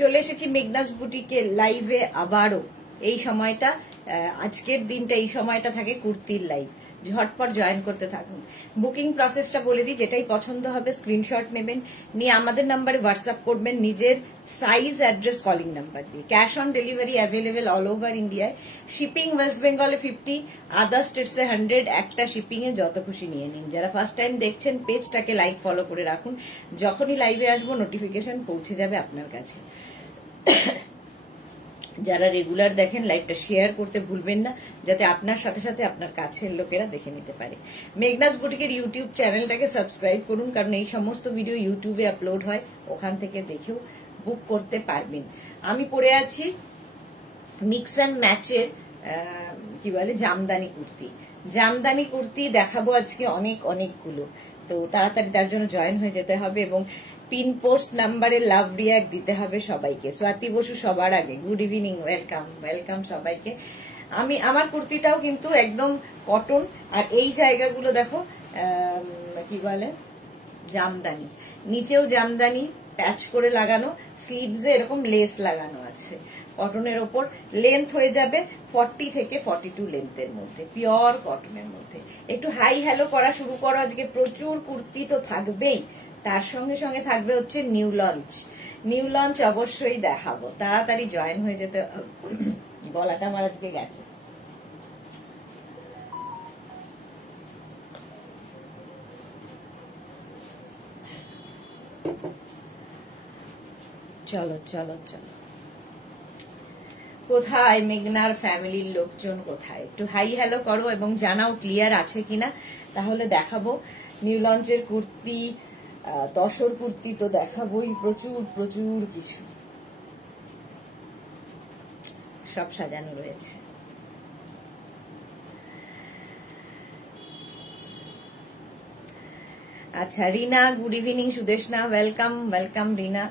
চলে এসেছি মেঘনাস বুটিকে লাইভে আবারও। এই সময়টা আজকের দিনটা এই সময়টা থাকে কুর্তির লাইভ, ঝটপট জয়েন করতে থাকুন। বুকিং প্রসেসটা বলে দিই, যেটাই পছন্দ হবে স্ক্রিনশট নেবেন, নিয়ে আমাদের নাম্বারে হোয়াটসঅ্যাপ করবেন নিজের সাইজ, অ্যাড্রেস, কলিং নাম্বার দিয়ে। Cash on delivery available all over ইন্ডিয়ায়। শিপিং ওয়েস্ট বেঙ্গলে 50, আদার স্টেটসে 100। একটা শিপিং এ যত খুশি নিয়ে নিন। যারা ফার্স্ট টাইম দেখছেন পেজটাকে লাইক ফলো করে রাখুন, যখনই লাইভে আসবো নোটিফিকেশন পৌঁছে যাবে আপনার কাছে। যারা রেগুলার দেখেন লাইভটা শেয়ার করতে ভুলবেন না, যাতে আপনার সাথে সাথে আপনার কাছের লোকেরা দেখে নিতে পারে। মেঘনাস বুটিকের ইউটিউব চ্যানেলটাকে সাবস্ক্রাইব করুন, কারণ এই সমস্ত ভিডিও ইউটিউবে আপলোড হয়, ওখান থেকে দেখেও বুক করতে পারবেন। আমি পরে আছি মিক্স অ্যান্ড ম্যাচের কি বলে জামদানি কুর্তি। জামদানি কুর্তি দেখাবো আজকে অনেকগুলো, তো তাড়াতাড়ি তার জন্য জয়েন হয়ে যেতে হবে এবং পিন পোস্ট নাম্বারে লাভ রিয়াক্ট দিতে হবে সবাইকে। স্বাতি বসু সবার আগে, গুড ইভিনিং, ওয়েলকাম সবাইকে। আমার কুর্তিটাও কিন্তু একদম কটন, আর এই জায়গাগুলো দেখো কি বলে জামদানি, নিচেও জামদানি প্যাচ করে লাগানো, স্লিভসে এরকম লেস লাগানো আছে। কটনের ওপর লেন্থ হয়ে যাবে 40 থেকে 42 লেন্থের মধ্যে, পিওর কটনের মধ্যে। একটু হাই হ্যালো করা শুরু করো, আজকে প্রচুর কুর্তি তো থাকবেই, তার সঙ্গে সঙ্গে থাকবে হচ্ছে নিউ লঞ্চ অবশ্যই দেখাবো। তাড়াতাড়ি জয়েন হয়ে যেতে। গলাটা আমার আজকে গেছে। চলো চলো চলো, কোথায় মেঘনার ফ্যামিলির লোকজন কোথায়? একটু হাই হ্যালো করো এবং জানাও ক্লিয়ার আছে কিনা, তাহলে দেখাবো। নিউ লঞ্চের কুর্তি, তসর কুর্তি তো দেখাবোই, প্রচুর কিছু সব সাজানো রয়েছে। আচ্ছা রিনা, গুড ইভিনিং। সুদেশনা, ওয়েলকাম রিনা।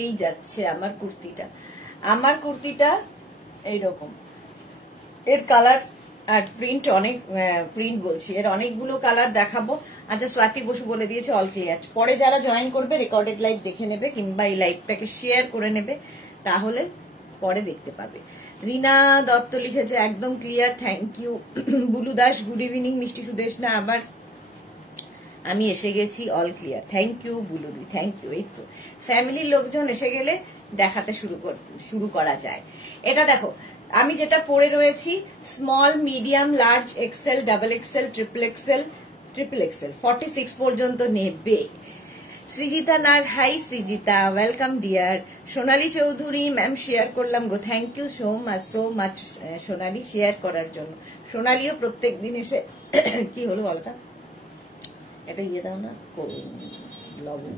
এই যাচ্ছে আমার কুর্তিটা এইরকম, এর কালার আর প্রিন্ট এর অনেকগুলো কালার দেখাবো। আচ্ছা স্বাতি বসু বলে দিয়েছে অল ক্লিয়ার। পরে যারা জয়েন করবে রেকর্ডেড লাইভ দেখে নেবে, কিংবা এই লাইভটাকে শেয়ার করে নেবে, তাহলে পরে দেখতে পাবে। রিনা দত্ত লিখেছে একদম clear, thank you. Bulu Das, good evening. Mishti Sudeshna, আবার আমি এসে গেছি, অল ক্লিয়ার। থ্যাংক ইউ বুলুদি, থ্যাংক ইউ। এই তো ফ্যামিলির লোকজন এসে গেলে দেখাতে শুরু করা যায়। এটা দেখো, আমি যেটা পরে রয়েছি small, medium, large, XL, double XL, triple XL 46 পর্যন্ত নেবে। Srijita Nag, hi Srijita, welcome dear. Sonali Chowdhury ma'am, share করলাম গো, thank you so much Sonali share করার জন্য। সোনালীও প্রত্যেক দিন এসে কি হলো বলটা, এটা ইয়ে দাও না, লবণ,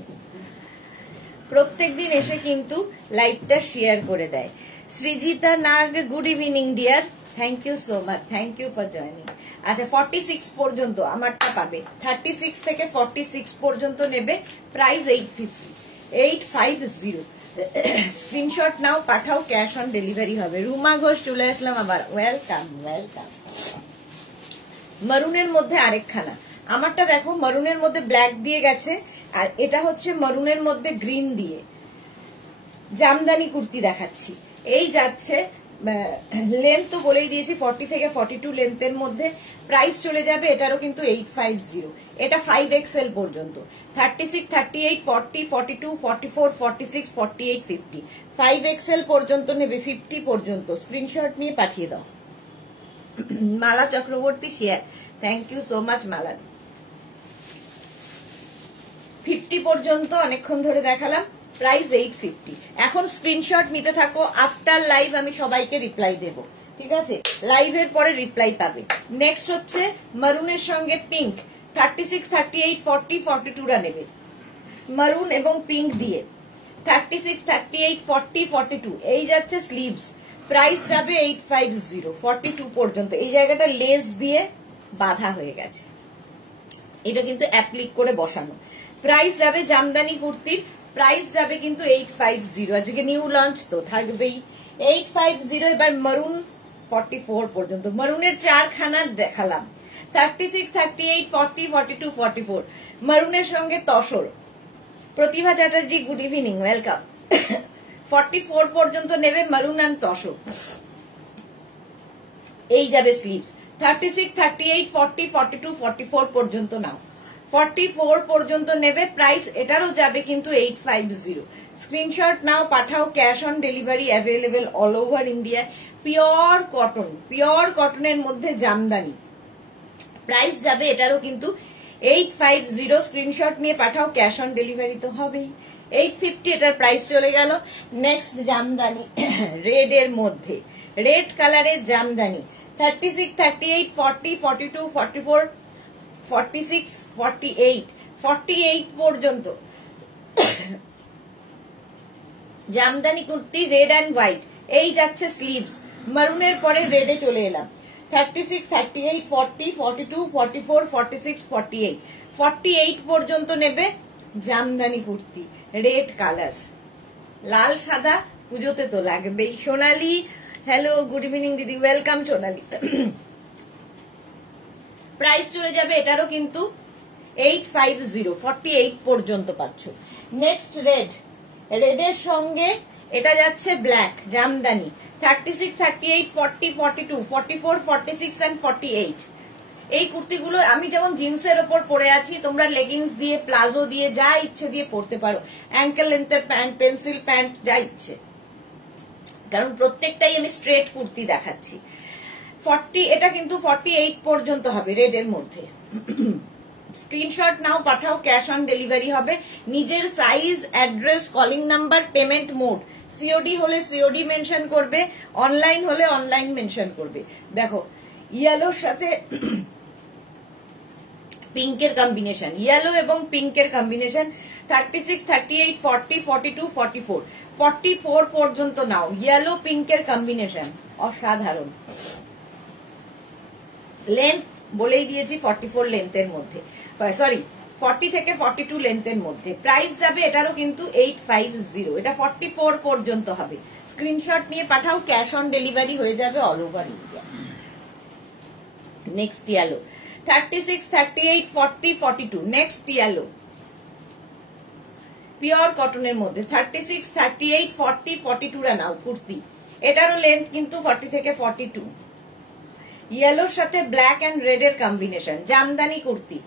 প্রত্যেক দিন এসে কিন্তু লাইভটা শেয়ার করে দেয়। Srijita Nag, good evening dear, thank you so much, thank you for joining. আচ্ছা 46 পর্যন্ত আমারটা পাবে, 36 থেকে 46 পর্যন্ত নেবে। প্রাইস 850। স্ক্রিনশট নাও, পাঠাও, ক্যাশ অন ডেলিভারি হবে। রুমা ঘোষ চলে আসলাম আবার, ওয়েলকাম। মারুনের মধ্যে আরেকখানা, আমারটা দেখো মারুনের মধ্যে ব্ল্যাক দিয়ে গেছে, আর এটা হচ্ছে মারুনের মধ্যে গ্রিন দিয়ে জামদানি কুর্তি দেখাচ্ছি। এই যাচ্ছে, লেন্থ তো বলেই দিয়েছি 40 থেকে 42 লেন্থের মধ্যে। প্রাইস চলে যাবে এটারও কিন্তু 850। এটা 5XL পর্যন্ত, 36, 38, 40, 42, 44, 46, 48, 50। 5XL পর্যন্ত নেবে, 50 পর্যন্ত। স্ক্রিনশট নিয়ে পাঠিয়ে দাও। Mala Chakraborty share, thank you so much Mala. 50 পর্যন্ত অনেকক্ষণ ধরে দেখালাম, প্রাইস 850। এখন স্ক্রিনশট নিতে থাকো, আফটার লাইভ আমি সবাইকে রিপ্লাই দেব, ঠিক আছে? লাইভের পরে রিপ্লাই পাবে। নেক্সট হচ্ছে মারুনের সঙ্গে পিঙ্ক, 36, 38, 40, 42রা নেবে, মারুন এবং পিঙ্ক দিয়ে। 36, 38, 40, 42 এই যাচ্ছে স্লিভস। প্রাইস যাবে 850, 42 পর্যন্ত। এই জায়গাটা লেস দিয়ে বাঁধা হয়ে গেছে, এটা কিন্তু অ্যাপ্লিক করে বসানো। প্রাইস যাবে জামদানি কুর্তির, প্রাইস যাবে কিন্তু 850। আজকে নিউ লঞ্চ তো থাকবেই 850। এবার মারুন 44 পর্যন্ত, মারুনের 4খানা দেখালাম, 36, 38, 40, 42, 44। মারুনের সঙ্গে তসর প্রতিভা চ্যাটার্জি গুড ইভিনিং, ওয়েলকাম। 44 পর্যন্ত নেবে মারুন অ্যান্ড তসো, এই যাবে স্লিভস। 36, 38, 40, 42, 44 পর্যন্ত নাও। 44 পর্যন্ত নেবে, প্রাইস এটারও যাবে কিন্তু 850। স্ক্রিনশট নাও, পাঠাও, cash on delivery available all over India. Pure cotton, pure কটনের মধ্যে জামদানি, প্রাইস যাবে এটারও কিন্তু 850। স্ক্রিনশট নিয়ে পাঠাও, ক্যাশ অন ডেলিভারি তো হবেই। 850 এটার প্রাইস চলে গেল। নেক্সট জামদানি রেড এর মধ্যে, রেড কালারের জামদানি 36, 38, 40, 42, 44, 46, 48, 48 পর্যন্ত Jamdani kurti red and white. এই যাচ্ছে স্লিভস, মারুনের পরে রেডে চলে এলাম। 36, 38, 40, 42, 44, 46, 48, 48 পর্যন্ত নেবে জামদানি কুর্তি রেড কালার, লাল সাদা পুজোতে তো লাগবেই। সোনালি হ্যালো, গুড ইভিনিং দিদি, ওয়েলকাম সোনালি। প্রাইস চলে যাবে এটারও কিন্তু 850, 48 পর্যন্ত পাচ্ছ। নেক্সট রেড, রেডের সঙ্গে এটা যাচ্ছে ব্ল্যাক জামদানি 36, 38, 40, 42, 44, 46 and 48। এই কুর্তিগুলো আমি যেমন জিন্সের ওপর পরে আছি, তোমরা লেগিংস দিয়ে, প্লাজো দিয়ে, যা ইচ্ছে দিয়ে পরতে পারো, অ্যাঙ্কেল লেন্থের প্যান্ট, পেন্সিল প্যান্ট, যা ইচ্ছে, কারণ প্রত্যেকটাই আমি স্ট্রেট কুর্তি দেখাচ্ছি। 40, এটা কিন্তু 48 পর্যন্ত হবে রেডের মধ্যে। স্ক্রিনশট নাও, পাঠাও, ক্যাশ অন ডেলিভারি হবে। নিজের size, address, calling number, payment mode, COD হলে সিওডি মেনশন করবে, অনলাইন হলে অনলাইন মেনশন করবে। দেখো ইয়েলোর সাথে পিঙ্কের কম্বিনেশন, ইয়েলো এবং পিঙ্কের কম্বিনেশন 36, 38, 40, 42, 44, 44 পর্যন্ত নাও। ইয়েলো পিঙ্কের কম্বিনেশন অসাধারণ। লেন্থ বলেই দিয়েছি 44 লেন্থের মধ্যে, সরি 40 থেকে 42 লেন্থের মধ্যে। প্রাইস যাবে এটারও কিন্তু 850, এটা 44 পর্যন্ত হবে। স্ক্রিনশট নিয়ে পাঠাও, ক্যাশ অন ডেলিভারি হয়ে যাবে all over India. Next yellow 36, 38, 40, 42। Next yellow pure কটনের মধ্যে 36, 38, 40, 42 রা নাও কুর্তি, এটারও লেন্থ কিন্তু 40 থেকে 42। ইয়েলোর সাথে ব্ল্যাক এন্ড রেড এর কম্বিনেশন জামদানি কুর্তি,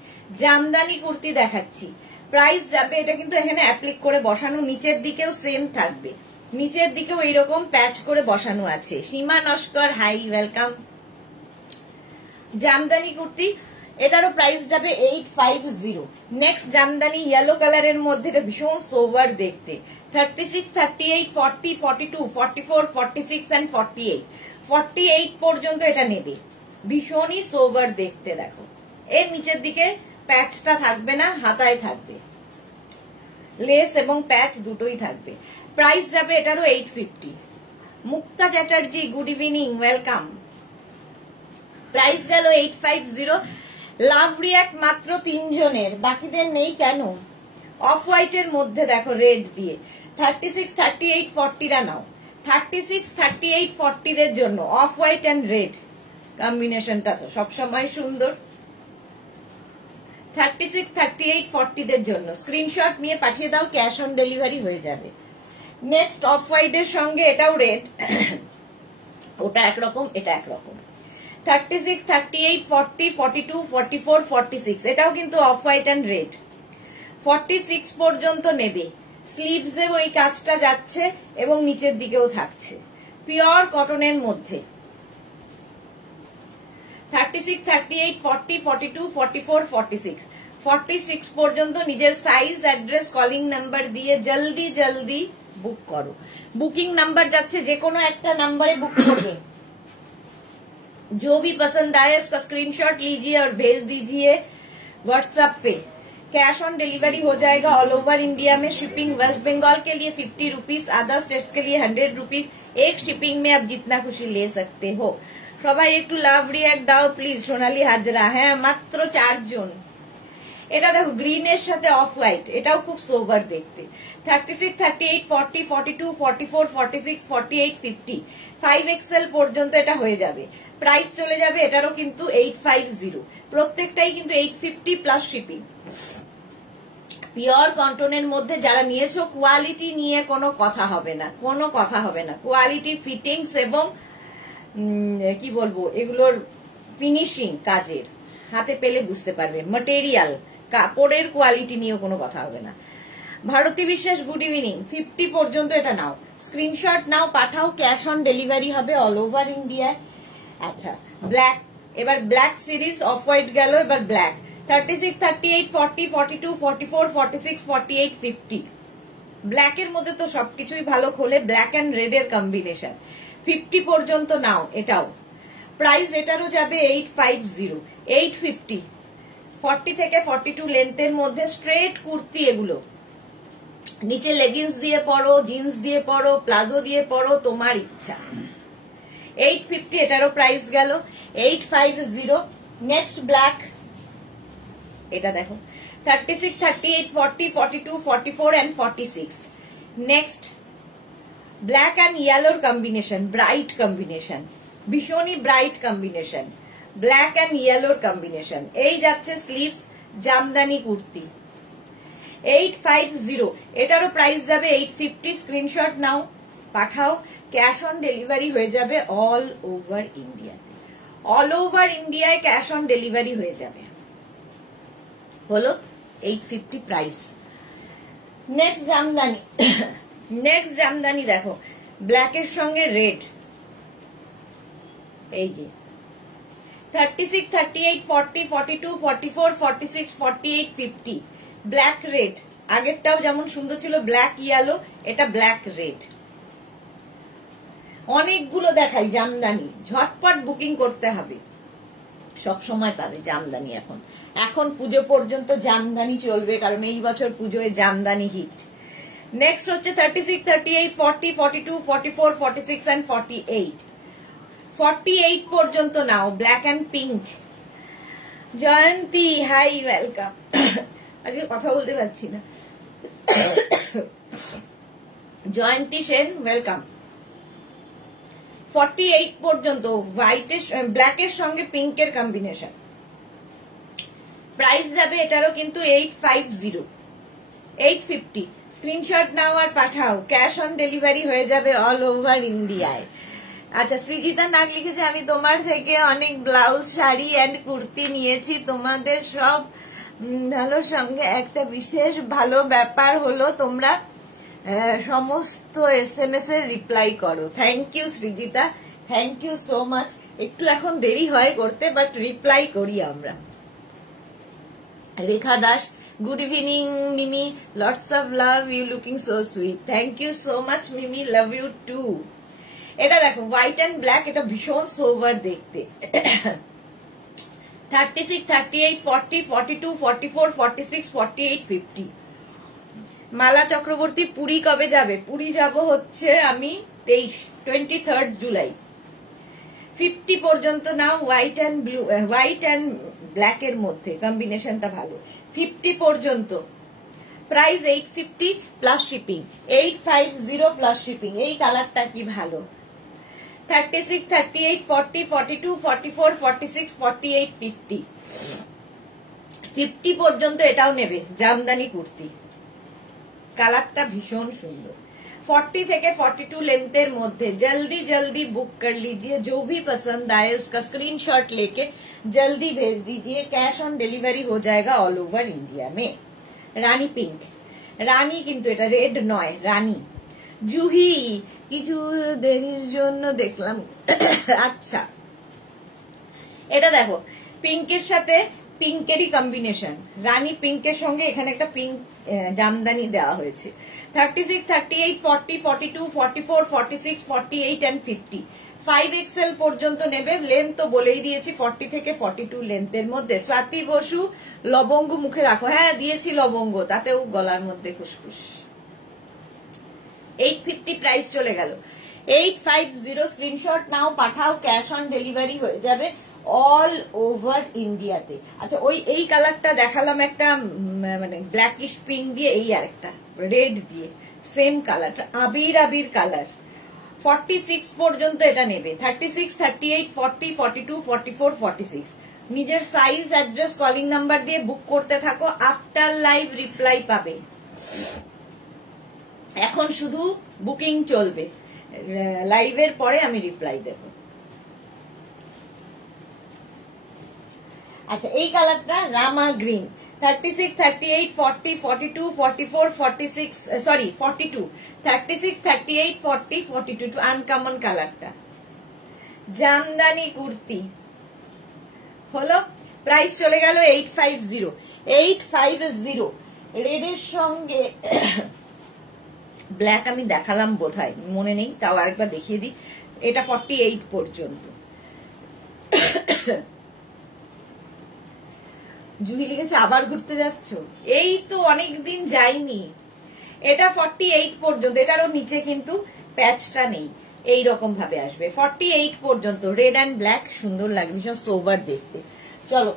জামদানি কুর্তি দেখাচ্ছি। প্রাইস যাবে, এটা কিন্তু এখানে অ্যাপ্লিক করে বসানো, নিচের দিকেও সেম থাকবে, নিচের দিকেও এইরকম প্যাচ করে বসানো আছে। সীমা নস্কর হাই, ওয়েলকাম। জামদানি কুর্তি, এটারও প্রাইস যাবে 850। নেক্সট জামদানি ইয়েলো কালারের মধ্যে, এটা ভীষণ সোবার দেখতে 36, 38, 40, 42, 44, 46 and 48, 48 পর্যন্ত এটা নেবে। ভীষণই সোবার দেখতে। দেখো এর নিচের দিকে প্যাচটা থাকবে না, হাতায় থাকবে, লেস এবং প্যাচ দুটোই থাকবে। প্রাইস যাবে এটারও 850। Mukta Chatterjee good evening, welcome. Price গেল 850। লাভ রিয়াক্ট মাত্র 3 জনের, বাকিদের নেই কেন? অফ হোয়াইট এর মধ্যে দেখো রেড দিয়ে 36, 38, 40 রা নাও। 36, 38, 40 দের জন্য অফ হোয়াইট এন্ড রেড কম্বিনেশনটা তো সবসময় সুন্দর। 36, 38, 40 দের জন্য স্ক্রিনশট নিয়ে পাঠিয়ে দাও, ক্যাশ অন ডেলিভারি হয়ে যাবে। নেক্সট অফ হোয়াইট এর সঙ্গে এটাও রেড, ওটা একরকম, এটা একরকম। 36, 38, 40, 42, 44, 46, এটাও কিন্তু অফ হোয়াইট এন্ড রেড। 46 পর্যন্ত নেবে। স্লিভস এ ওই কাজটা যাচ্ছে এবং নিচের দিকেও থাকছে, পিওর কটনের মধ্যে। 36, 38, 40, 42, 44, 46, 46 পর্যন্ত নিজের সাইজ, অ্যাড্রেস, কলিং নাম্বার দিয়ে জলদি জলদি বুক করো। বুকিং নাম্বার যাচ্ছে, যে কোনো একটা নাম্বারে বুক করবে। जो भी पसंद आए उसका स्क्रीनशॉट लीजिए और भेज दीजिए व्हाट्सएप पे। कैश ऑन डिलीवरी हो जाएगा ऑल ओवर इंडिया में। शिपिंग वेस्ट बंगाल के लिए 50 रुपीज, अदर स्टेट्स के लिए 100 रुपीज। एक शिपिंग में आप जितना खुशी ले सकते हो। সবাই একটু লাভ রিয়াক্ট দাও প্লিজ। সোনালী হাজরা, হ্যাঁ মাত্র 4 জন। এটা দেখো গ্রিনের সাথে অফ হোয়াইট, এটাও খুব সোবার দেখতে। 36, 38, 40, 42, 44, 46, 48, 50, 5XL পর্যন্ত এটা হয়ে যাবে। প্রাইস চলে যাবে এটারও কিন্তু 850। প্রত্যেকটাই কিন্তু 850 প্লাস শিপিং। পিওর কটনের মধ্যে যারা নিয়েছো কোয়ালিটি নিয়ে কোনো কথা হবে না, কোনো কথা হবে না। কোয়ালিটি, ফিটিংস এবং কি বলবো এগুলোর ফিনিশিং কাজের হাতে পেলে বুঝতে পারবে। ম্যাটেরিয়াল, কাপড়ের কোয়ালিটি নিয়েও কোনো কথা হবে না। ভারতী বিশ্বাস, গুড ইভিনিং। 50 পর্যন্ত এটা নাও, স্ক্রিনশট নাও, পাঠাও, ক্যাশ অন ডেলিভারি হবে অল ওভার ইন্ডিয়ায়। আচ্ছা, ব্ল্যাক, এবার ব্ল্যাক সিরিজ, অফ হোয়াইট গেল, এবার ব্ল্যাক। 36, 38, 40, 42, 44, 46, 48, 50। ব্ল্যাকের মধ্যে তো সবকিছুই ভালো খোলে, ব্ল্যাক অ্যান্ড রেড এর কম্বিনেশন। 50 পর্যন্ত নাও এটাও। প্রাইস এটারও যাবে 850, 850। 40 থেকে 42 লেন্থের মধ্যে স্ট্রেট কুর্তি এগুলো। নিচে লেগিংস দিয়ে পরো, জিন্স দিয়ে পরো, প্লাজো দিয়ে পরো, তোমার ইচ্ছা। 850 এটারও প্রাইস গেল। 850। নেক্সট ব্ল্যাক, এটা দেখো 36, 38, 40, 42, 44 and 46। নেক্সট ব্ল্যাক অ্যান্ড ইয়েলোর কম্বিনেশন, ব্রাইট কম্বিনেশন, ভীষণই ব্রাইট কম্বিনেশন, ব্ল্যাক অ্যান্ড ইয়েলোর কম্বিনেশন। এই যাচ্ছে স্লিভস, জামদানি কুর্তি। 850, এটারও প্রাইস যাবে 850। স্ক্রিনশট নাও, পাঠাও, ক্যাশ অন ডেলিভারি হয়ে যাবে অল ওভার ইন্ডিয়াতে। অল ওভার ইন্ডিয়ায় ক্যাশ অন ডেলিভারি হয়ে যাবে। হলো 850 price. Next Jamdani, next Jamdani দেখো, ব্ল্যাকের সঙ্গে রেড। এই যে 36, 38, 40, 42, 44, 46, 48, 50। ব্ল্যাক রেড, আগেরটাও যেমন সুন্দর ছিল ব্ল্যাক ইয়েলো, এটা ব্ল্যাক রেড। অনেকগুলো দেখাই জামদানি, ঝটপট বুকিং করতে হবে, সব সময় পাবে জামদানি। এখন এখন পুজো পর্যন্ত জামদানি চলবে, কারণ এই বছর পুজোয় জামদানি হিট। নেক্সট হচ্ছে 36, 38, 40, 42, 44, 46 and 48। 48 পর্যন্ত নাও, black and pink. Jayanti, hi, welcome. আজকে কথা বলতে পারছি না। জয়ন্তী সেন, ওয়েলকাম। 48 পর্যন্ত হোয়াইটের, ব্ল্যাকের সঙ্গে পিঙ্কের কম্বিনেশন। প্রাইস যাবে এটারও কিন্তু 850, 850। স্ক্রিনশট নাও আর পাঠাও, ক্যাশ অন ডেলিভারি হয়ে যাবে অল ওভার ইন্ডিয়ায়। আচ্ছা, সৃজিতা নাগ লিখেছে, আমি তোমার থেকে অনেক ব্লাউজ, শাড়ি এন্ড কুর্তি নিয়েছি। তোমাদের সব ভালোর সঙ্গে একটা বিশেষ ভালো ব্যাপার হলো তোমরা সমস্ত SMS এর রিপ্লাই করো। Thank you Srijita, thank you so much. একটু এখন দেরি হয় করতে, বাট রিপ্লাই করি আমরা। Rekha Das, good evening Mimi, lots of love, you looking so sweet. Thank you so much Mimi, love you too. এটা দেখো হোয়াইট অ্যান্ড ব্ল্যাক, এটা ভীষণ সোভার দেখতে। 36, 38, 40, 42, 44, 46, 48, 50। মালা চক্রবর্তী, পুরী কবে যাবে? পুরী যাব হচ্ছে আমি 23 জুলাই। 50 পর্যন্ত নাও, white and blue, white and black এর মধ্যে কম্বিনেশনটা ভালো। 50 পর্যন্ত price 850 plus shipping. 850 plus shipping. এই কালারটা কি ভালো। 36, 38, 40, 42, 44, 46, 48, 50। 50 পর্যন্ত এটাও নেবে, জামদানি কুর্তি, কালারটা ভীষণ সুন্দর। 40 থেকে 42 लेंथर मध्य जल्दी जल्दी बुक कर लीजिए। जो भी पसंद आए उसका स्क्रीनशॉट लेके जल्दी भेज दीजिए। कैश ऑन डिलीवरी हो जाएगा ऑल ओवर इंडिया में। रानी पिंक, रानी किन्तु এটা রেড নয়, রানী। জুহি, কিছু দেরির জন্য দেখলাম। আচ্ছা, এটা দেখো পিঙ্কের সাথে পিঙ্কেরই কম্বিনেশন। রানী পিঙ্কের সঙ্গে এখানে একটা পিঙ্ক জামদানি দেওয়া হয়েছে। 36, 38, 40, 42, 44, 46, 48 and 50। 5XL পর্যন্ত নেবে। লেন্থ তো বলেই দিয়েছি 40 থেকে 42 লেন্থের মধ্যে। স্বাতি বসু, লবঙ্গ মুখে রাখো। হ্যাঁ দিয়েছি লবঙ্গ, তাতেও গলার মধ্যে খুশখুশ। 850 প্রাইস চলে গেল। 850 স্ক্রিনশট নাও, পাঠাও, ক্যাশ অন ডেলিভারি হয়ে যাবে অল ওভার ইন্ডিয়াতে। আচ্ছা, ওই এই কালারটা দেখালাম একটা মানে ব্ল্যাকিশ পিঙ্ক দিয়ে, এই আর একটা রেড দিয়ে, সেম কালারটা আবির আবির কালার। 46 পর্যন্ত এটা নেবে। 36, 38, 40, 42, 44, 46। নিজের সাইজ, অ্যাড্রেস, কলিং নাম্বার দিয়ে বুক করতে থাকো, আফটার লাইভ রিপ্লাই পাবে। এখন শুধু বুকিং চলবে, লাইভের পরে আমি রিপ্লাই দেব। আচ্ছা, এই কালারটা রামা গ্রিন, 36, 38, 40, 42, 44, 46, সরি 42, 36, 38, 40, 42, একটু আনকমন কালারটা, জামদানি কুর্তি হলো। প্রাইস চলে গেল 850, 850। রেডের সঙ্গে ব্ল্যাক আমি দেখালাম বোধহয়, মনে নেই, তাও আরেকবার দেখিয়ে দিই। এটা 48 পর্যন্ত। জুহি লিখেছে আবার ঘুরতে যাচ্ছ, এই তো অনেকদিন যাইনি। এটা 48 পর্যন্ত, এটারও নিচে কিন্তু প্যাচটা নেই, এইরকম ভাবে আসবে 48 পর্যন্ত। রেড অ্যান্ড ব্ল্যাক সুন্দর লাগে, ভীষণ সোবার দেখতে। চলো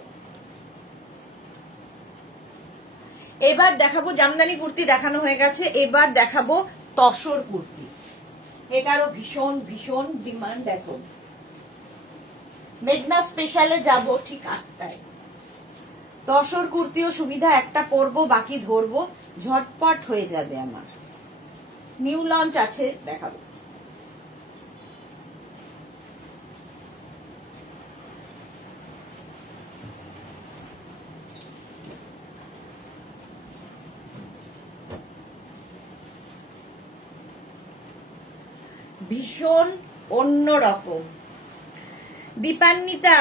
এবার দেখাবো, জামদানি কুর্তি দেখানো হয়ে গেছে, এবার দেখাবো তসর কুর্তি। এটারও ভীষণ ভীষণ ডিমান্ড। দেখো মেঘনা স্পেশালে যাব ঠিক 8টায়। তসর কুর্তিও সুবিধা, একটা পরবো বাকি ধরবো, ঝটপট হয়ে যাবে আমার। নিউ লঞ্চ আছে, দেখাবো। ভীষণ অন্যরকম। দীপান্বিতা,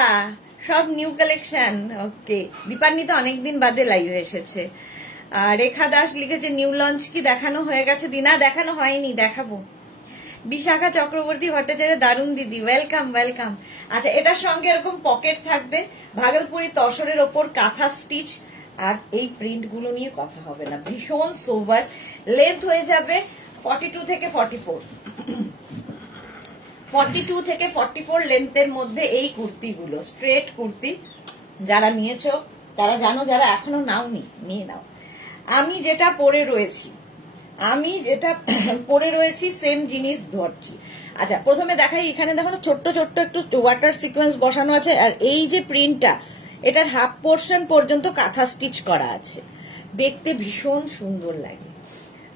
সব নিউ কালেকশন। ওকে, দীপান্বিতা অনেকদিন বাদে লাইভে এসেছে। রেখা দাস লিখেছে নিউ লঞ্চ কি দেখানো হয়ে গেছে? দিনা দেখানো হয়নি, দেখাবো। বিশাখা চক্রবর্তী ভট্টাচার্য, দারুণ দিদি, ওয়েলকাম ওয়েলকাম। আচ্ছা, এটার সঙ্গে এরকম পকেট থাকবে, ভাগলপুরি তসরের ওপর কাঁথা স্টিচ, আর এই প্রিন্ট গুলো নিয়ে কথা হবে না, ভীষণ সোবার। লেন্থ হয়ে যাবে 42 থেকে 44, 42 থেকে 44 লেন্থের মধ্যে এই কুর্তিগুলো, স্ট্রেট কুর্তি। যারা নিয়েছো তারা জানো, যারা এখনো নাওনি নিয়ে নাও। আমি যেটা পরে রয়েছি সেম জিনিস ধরছি। আচ্ছা, প্রথমে দেখাই, এখানে দেখো ছোট্ট ছোট্ট একটু ওয়াটার সিকোয়েন্স বসানো আছে, আর এই যে প্রিন্টটা, এটার হাফ পোর্শন পর্যন্ত কাঁথা স্টিচ করা আছে, দেখতে ভীষণ সুন্দর লাগে।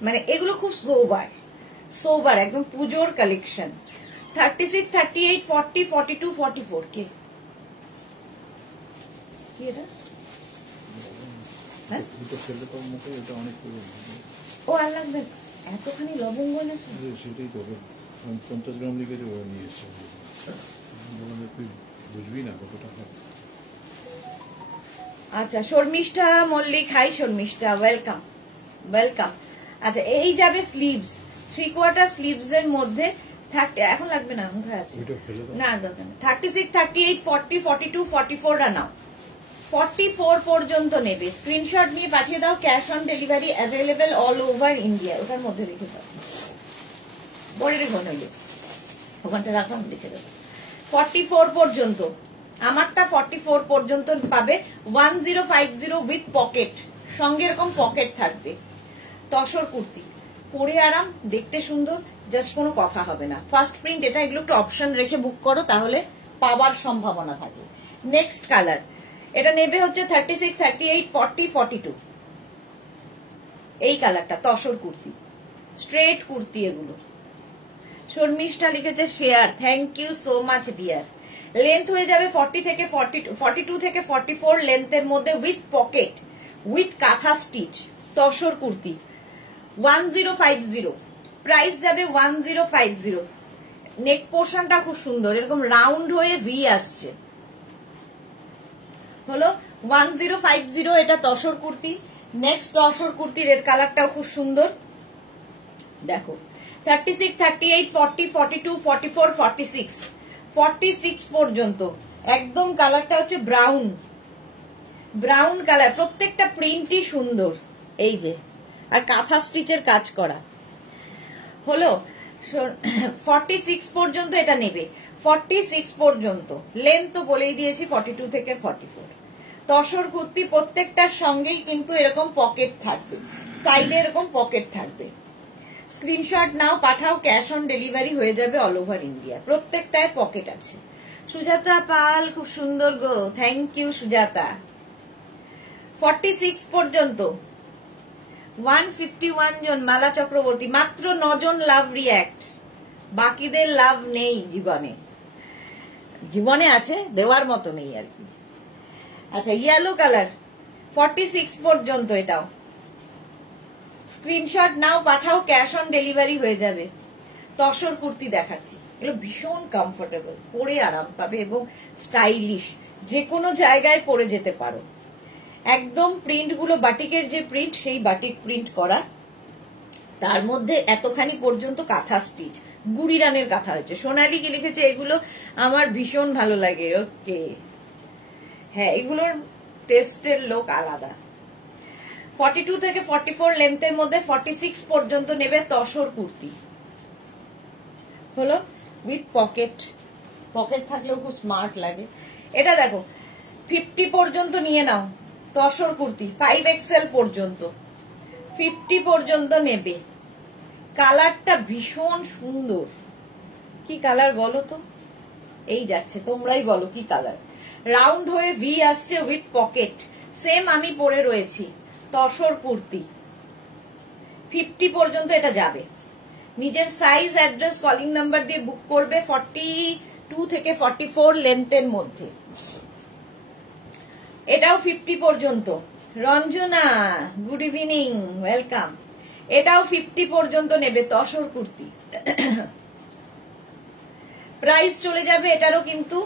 মানে এগুলো খুব সোবার একদম পুজোর কালেকশন। 36, 38, 40, 42, 44 কে কি এটা? হ্যাঁ, ও আর লাগবে এতখানি লবঙ্গ এনেছো? সেটাই তো 50 গ্রাম লিখেছে, ওরা নিয়ে এসছে, তুই বুঝবি না কত টাকা। আচ্ছা, Sharmistha Mallick, hi Sharmistha, welcome welcome. আচ্ছা, এই যাবে স্লিভস, 3/4 স্লিভস এর মধ্যে 30, এখন লাগবে না, মুখে আছে না, দরকার নেই। 36, 38, 40, 42, 44 রা নাও, 44 পর্যন্ত নেবে। স্ক্রিনশট নিয়ে পাঠিয়ে দাও, cash on delivery available all over India. ওটার মধ্যে রেখে দাও, পরে রেখো, নইলে ওখানটা রাখো, আমি লিখে দেবো। 44 পর্যন্ত, আমারটা 44 পর্যন্ত পাবে। 1050 উইথ পকেট, সঙ্গে এরকম পকেট থাকবে। তসর কুর্তি, পরে আরাম, দেখতে সুন্দর, জাস্ট কোনো কথা হবে না। ফার্স্ট প্রিন্ট এটা, এগুলো একটু অপশন রেখে বুক করো, তাহলে পাওয়ার সম্ভাবনা থাকে। নেক্সট কালার, এটা নেবে হচ্ছে 36, 38, 40, 42, এই কালারটা তসর কুর্তি, স্ট্রেট কুর্তি এগুলো। শর্মিষ্ঠা লিখেছে share, thank you so much dear. Length হয়ে যাবে 40 থেকে 42 থেকে 44 লেন্থের মধ্যে, with pocket, with kantha stitch, tussar kurti. 1050, price যাবে 1050। নেক পোর্শনটা খুব সুন্দর, এরকম রাউন্ড হয়ে ভি আসছে, হলো 1050। এটা তসর কুর্তি। নেক্সট তসর কুর্তি, রেড কালারটাও খুব সুন্দর, দেখো 36, 38, 40, 42, 44, 46, 46 পর্যন্ত। একদম কালারটা হচ্ছে ব্রাউন কালার, প্রত্যেকটা প্রিন্টই সুন্দর, এই যে, আর কাঁথা স্টিচের কাজ করা। হলো 46 পর্যন্ত এটা নেবে, 46 পর্যন্ত। লেন্থ তো বলেই দিয়েছি 42 থেকে 44। তসর কুর্তি, প্রত্যেকটার সঙ্গেই কিন্তু এরকম পকেট থাকবে, সাইডে এরকম পকেট থাকবে। স্ক্রিনশট নাও, পাঠাও, ক্যাশ অন ডেলিভারি হয়ে যাবে অল ওভার ইন্ডিয়া। প্রত্যেকটায় পকেট আছে, সুজাতা পাল, খুব সুন্দর গো, থ্যাংক ইউ সুজাতা। 46 পর্যন্ত 151 জন। মালা চক্রবর্তী, মাত্র 9 জন লাভ রিয়াক্ট, বাকিদের লাভ নেই জীবনে। জীবনে আছে, দেওয়ার মতো নেই আর কি। আচ্ছা, ইয়েলো কালার 46 পর্যন্ত, এটাও স্ক্রিনশট নাও, পাঠাও, ক্যাশ অন ডেলিভারি হয়ে যাবে। তসর কুর্তি দেখাচ্ছি, এগুলো ভীষণ কমফোর্টেবল, পরে আরাম পাবে এবং স্টাইলিশ, যে কোনো জায়গায় পরে যেতে পারো। একদম প্রিন্ট গুলো বাটিকের যে প্রিন্ট, সেই বাটিক প্রিন্ট করা, তার মধ্যে এতখানি পর্যন্ত কাঁথা স্টিচ, গুড়ি রানের কাঁথা হয়েছে। সোনালি কি লিখেছে, এগুলো আমার ভীষণ ভালো লাগে। ওকে, হ্যাঁ, এগুলোর টেস্টের লোক আলাদা। 42 থেকে 44 লেন্থের মধ্যে 46 পর্যন্ত নেবে তসর কুর্তি হলো, উইথ পকেট। পকেট থাকলেও খুব স্মার্ট লাগে। এটা দেখো 50 পর্যন্ত নিয়ে নাও, তসর কুর্তি 5XL পর্যন্ত 50 পর্যন্ত নেবে। কালারটা ভীষণ সুন্দর। কি কালার বলো তো? এই যাচ্ছে, তোমরাই বলো কি কালার। রাউন্ড হয়ে ভি আসছে উইথ পকেট, সেম আমি পরে রয়েছি। তসর কুর্তি 50 পর্যন্ত এটা যাবে। নিজের সাইজ, অ্যাড্রেস, কলিং নাম্বার দিয়ে বুক করবে। 42 থেকে 44 লেন্থের মধ্যে। এটাও 50 পর্যন্ত। Ranjana, good evening, welcome. এটাও 50 পর্যন্ত নেবে তসর কুর্তি। প্রাইস চলে যাবে এটারও, কিন্তু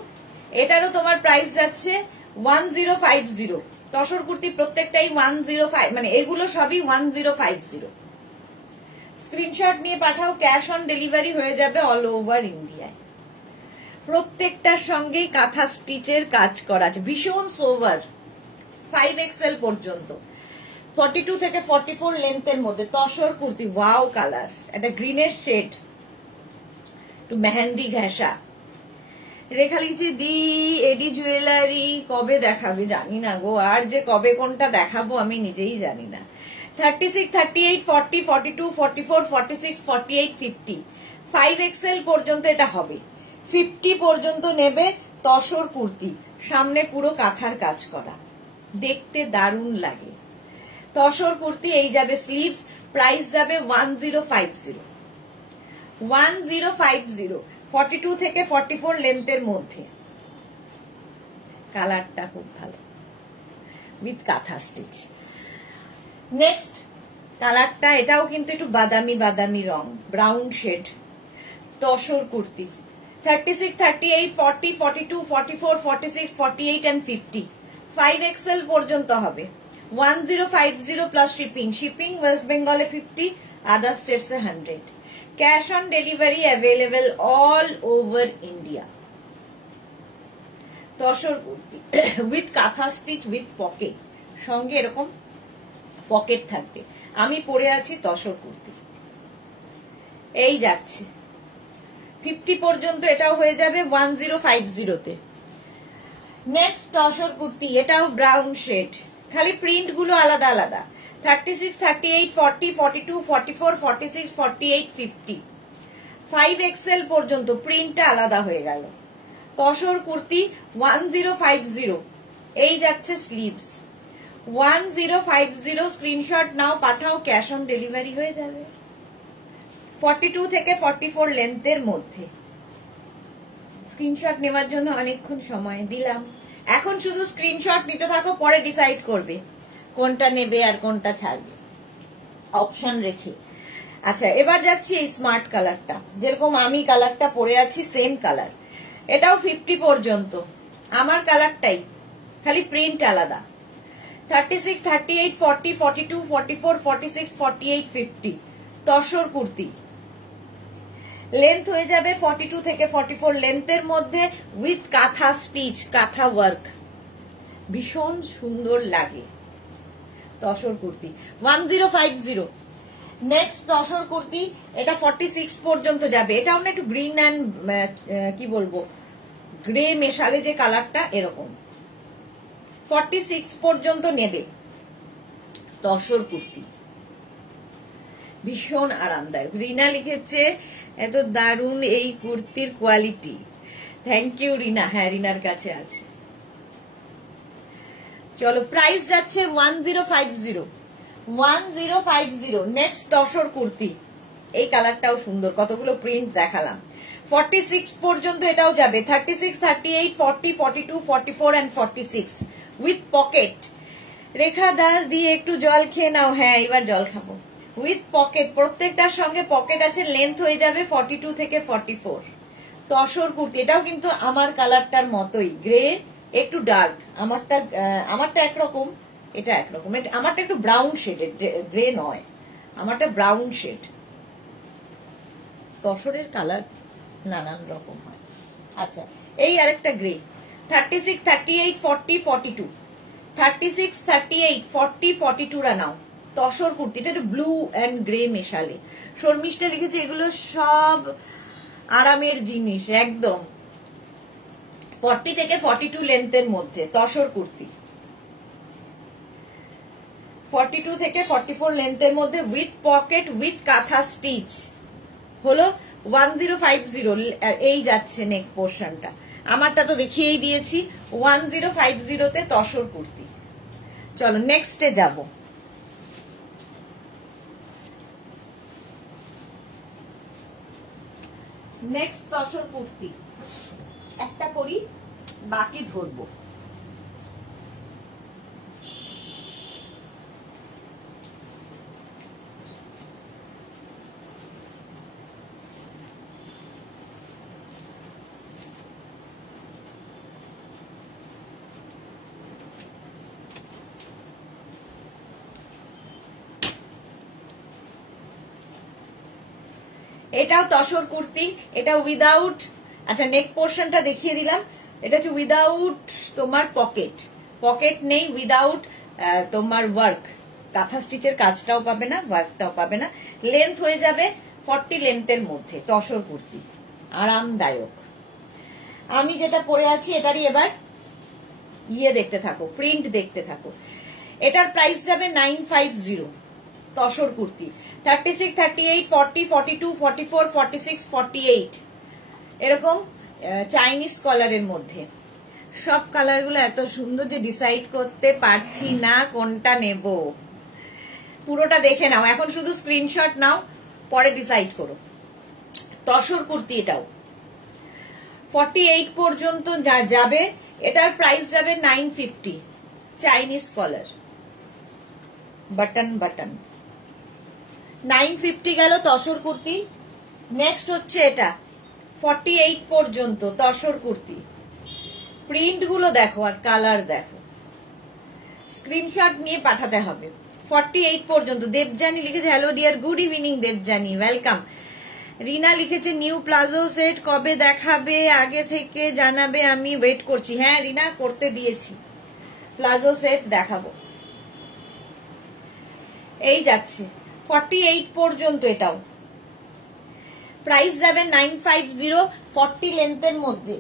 এটারও তোমার প্রাইস যাচ্ছে 1050। তসর কুর্তি প্রত্যেকটাই 105, মানে এগুলো সবই 1050। স্ক্রিনশট নিয়ে পাঠাও, ক্যাশ অন ডেলিভারি হয়ে যাবে অল ওভার ইন্ডিয়ায়। প্রত্যেকটার সঙ্গেই কাঁথা স্টিচের কাজ করা আছে, ভীষণ সোভার। 5XL পর্যন্ত 42 থেকে 44 লেন্থের মধ্যে তসর কুর্তি। ওয়াও কালার, একটা গ্রিনের শেড, একটু মেহেন্দি ঘেঁষা। রেখা লিখছি, দি এডি জুয়েলারি কবে দেখাবে জানি না গো, আর যে কবে কোনটা দেখাবো আমি নিজেই জানি না। 36, 38, 40, 42, 44, 46, 48, 50, 5XL পর্যন্ত এটা হবে। 50 পর্যন্ত নেবে তসর কুর্তি, সামনে পুরো কাঁথার কাজ করা, দেখতে দারুণ লাগে। তসর কুর্তি এই যাবে স্লিভস, প্রাইস যাবে 1050। 1050, 42 থেকে 44 লেন্থের মধ্যে। কালারটা খুব ভালো, উইথ কাঁথা স্টিচ। নেক্সট কালারটা, এটাও কিন্তু একটু বাদামি বাদামি রং, brown shade, tussar kurti. 36, 38, 40, 42, 44, 46, 48 and 50, 5XL পর্যন্ত হবে। 1050 প্লাস শিপিং। শিপিং ওয়েস্ট বেঙ্গলে 50, আদার স্টেটসে 100। Cash on delivery available all over India. Tussar kurti with kantha stitch, with pocket, সঙ্গে এরকম পকেট থাকবে। আমি পরে আছি তসর কুর্তি, এই যাচ্ছে 50 পর্যন্ত। এটাও হয়ে যাবে 1050-তে। নেক্সট তসর কুর্তি, এটাও ব্রাউন শেড, খালি প্রিন্ট গুলো আলাদা আলাদা। 36, 38, 40, 42, 44, 46, 48, 50, 5XL পর্যন্ত। প্রিন্টটা আলাদা হয়ে গেল। তসর কুর্তি 1050, এই যাচ্ছে স্লিভস। 1050, স্ক্রিনশট নাও, পাঠাও, ক্যাশ অন ডেলিভারি হয়ে যাবে। 42 থেকে 44 লেন্থের মধ্যে। স্ক্রিনশট নেওয়ার জন্য অনেকক্ষণ সময় দিলাম, এখন শুধু স্ক্রিনশট নিতে থাকো, পরে ডিসাইড করবে কোনটা নেবে আর কোনটা ছাড়বে, অপশন রেখে। আচ্ছা, এবার যাচ্ছি এই স্মার্ট কালারটা, যেরকম আমি কালারটা পরে আছি সেম কালার। এটাও 50 পর্যন্ত, আমার কালারটাই, খালি প্রিন্ট আলাদা। 36, 38, 40, 42, 44, 46, 48, 50, তসর কুর্তি। লেন্থ হয়ে যাবে 42 থেকে 44 লেন্থের মধ্যে, উইথ কাঁথা স্টিচ, কাঁথা ওয়ার্ক, ভীষণ সুন্দর লাগে। তসর কুর্তি 1050। নেক্সট তসর কুর্তি, এটা 46 পর্যন্ত যাবে। এটাও না একটু গ্রিন অ্যান্ড কি বলবো, গ্রে মেশালে যে কালারটা, এরকম 46 পর্যন্ত নেবে তসর কুর্তি, ভীষণ আরামদায়ক। রিনা লিখেছে, এত দারুণ এই কুর্তির কোয়ালিটি। থ্যাংক ইউ রিনা। হ্যাঁ, রিনার কাছে আছে। চলো, প্রাইস যাচ্ছে 1050। 1050। নেক্সট তসর কুর্তি, এই কালারটাও সুন্দর, কতগুলো প্রিন্ট দেখালাম। 46 পর্যন্ত এটাও যাবে, 36, 38, 40, 42, 44 and 46 উইথ পকেট। রেখা দাস দিয়ে একটু জল খেয়ে নাও। হ্যাঁ, এবার জল খাবো। উইথ পকেট, প্রত্যেকটার সঙ্গে পকেট আছে। লেন্থ হয়ে যাবে 42 থেকে 44। তসর কুর্তি, এটাও কিন্তু আমার কালারটার মতোই, গ্রে একটু ডার্ক। আমারটা একরকম, এটা একরকম। আমারটা একটু ব্রাউন শেডের, গ্রে নয়, আমারটা ব্রাউন শেড। তসরের কালার নানান রকম হয়। আচ্ছা, এই আরেকটা গ্রে, 36, 38, 40, 42, 36, 38, 40, 42 রা নাও। তসর কুর্তি, এটা ব্লু অ্যান্ড গ্রে মেশালে। শর্মিষ্ঠা লিখেছে এগুলো সব আরামের জিনিস, একদম 40 থেকে 42 লেন্থের মধ্যে তসর কুর্তি, 42 থেকে 44 লেন্থের মধ্যে with pocket with kantha stitch হলো 1050। এই যাচ্ছে নেক পোর্শনটা, আমারটা তো দেখিয়েই দিয়েছি। 1050 তে তসর কুর্তি। চলো নেক্সটে যাব। নেক্সট তসর কুর্তি একটা করি, বাকি ধরবো। এটাও তসর কুর্তি, এটা উইদাউট, আচ্ছা নেক পোর্শনটা দেখিয়ে দিলাম। এটা হচ্ছে উইদাউট তোমার পকেট, পকেট নেই, উইদাউট তোমার ওয়ার্ক, কাঁথা স্টিচের কাজটাও পাবে না, ওয়ার্কটাও পাবে না। লেন্থ হয়ে যাবে 40 লেন্থের মধ্যে। তসর কুর্তি আরামদায়ক। আমি যেটা পরে আছি এটারই এবার দেখতে থাকো, প্রিন্ট দেখতে থাকো। এটার প্রাইস যাবে 950। তসর কুর্তি 36, 38, 40, 42, 44, 46, 48 এরকম চাইনিজ কালারের মধ্যে। সব কালারগুলো এত সুন্দর যে ডিসাইড করতে পারছি না কোনটা নেব। পুরোটা দেখে নাও, এখন শুধু স্ক্রিনশট নাও, পরে ডিসাইড করো। তসর কুর্তি এটাও 48 পর্যন্ত যাবে। এটার প্রাইস যাবে 950। চাইনিজ কলার, বাটন বাটন, 950 গেল তসর কুর্তি। নেক্সট হচ্ছে এটা 48 পর্যন্ত তসর কুর্তি। প্রিন্ট গুলো দেখো আর কালার দেখো, স্ক্রিনশট নিয়ে পাঠাতে হবে। 48 পর্যন্ত। দেবজানি লিখেছে hello dear, good evening Debjani, welcome. Rina লিখেছে নিউ প্লাজো সেট কবে দেখাবে, আগে থেকে জানাবে, আমি ওয়েট করছি। হ্যাঁ রিনা, করতে দিয়েছি, প্লাজো সেট দেখাবো। এই যাচ্ছে 48 পর্যন্ত। এটাও প্রাইস যাবে 950, 40 লেন্থের মধ্যে।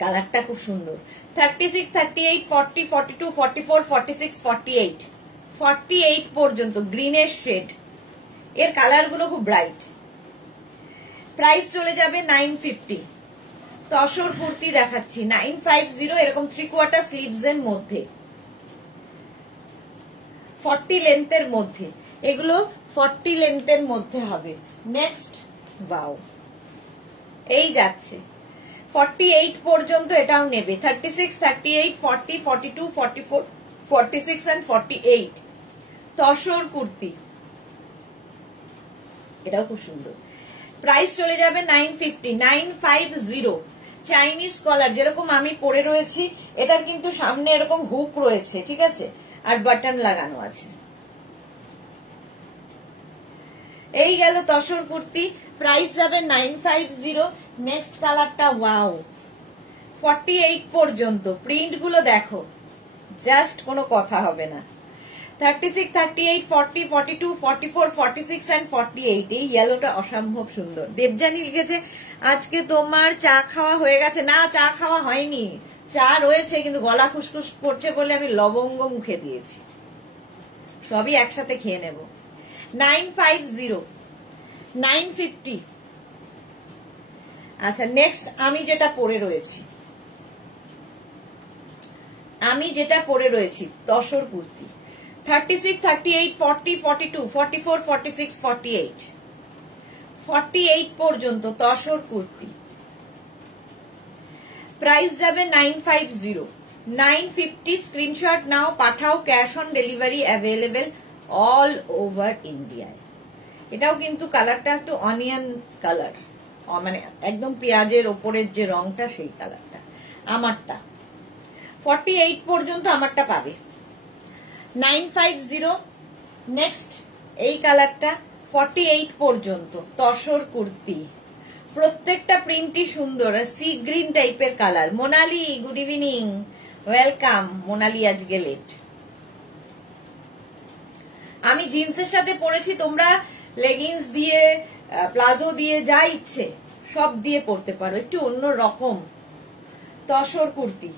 কালারটা খুব সুন্দর। 36, 38, 40, 42, 44, 46, 48 48 পর্যন্ত গ্রিনের শেড। এর কালারগুলো খুব ব্রাইট। প্রাইস চলে যাবে 950। তসর কুর্তি দেখাচ্ছি 950, এরকম 3/4 স্লিভস এর মধ্যে, 40 লেন্থের মধ্যে। এগুলো 40 লেন্থের মধ্যে হবে। নেক্সট, বাও, এই যাচ্ছে 48 পর্যন্ত। এটাও নেবে 36, 38, 40, 42, 44, 46 and 48 তসর কুর্তি। এটাও খুব সুন্দর। প্রাইস চলে যাবে 950। 950 চাইনিজ কলার, যেরকম আমি পরে রয়েছি। এটার কিন্তু সামনে এরকম হুক রয়েছে, ঠিক আছে, আর বাটন লাগানো আছে। এই গেল তসর কুর্তি, প্রাইস যাবে 950। নেক্সট কালারটা, ওয়াও, 48 পর্যন্ত। প্রিন্ট গুলো দেখো, জাস্ট কোনো কথা হবে না। 36, 38, 40, 42, 44, 46 and 48 এই ইয়েলোটা অসম্ভব সুন্দর। দেবজানি লিখেছে আজকে তোমার চা খাওয়া হয়ে গেছে। না, চা খাওয়া হয়নি, চা রয়েছে, কিন্তু গলা খুসখুস করছে বলে আমি লবঙ্গ মুখে দিয়েছি। সবই একসাথে খেয়ে নেব। 950, 950 আচ্ছা, নেক্সট আমি যেটা পরে রয়েছি তসর কুর্তি 36, 38, 40, 42, 44, 46, 48 48 পর্যন্ত তসর কুর্তি। প্রাইস যাবে 950 950। স্ক্রিনশট নাও, পাঠাও, cash on delivery available all over ইন্ডিয়ায়। এটাও কিন্তু কালারটা একটু অনিয়ন কালার, মানে একদম পেঁয়াজের ওপরের যে রংটা সেই কালারটা। আমারটা 48 পর্যন্ত আমারটা পাবে 950। নেক্সট এই কালারটা 48 পর্যন্ত তসর কুর্তি। প্রত্যেকটা প্রিন্টই সুন্দর, সি গ্রিন টাইপের colour. Monali, good evening, welcome. Monali আজকে লেট। আমি জিন্সের সাথে পরেছি, তোমরা লেগিংস দিয়ে, প্লাজো দিয়ে, যা ইচ্ছে সব দিয়ে পরতে পারো। একটু অন্য রকম তসর কুর্তি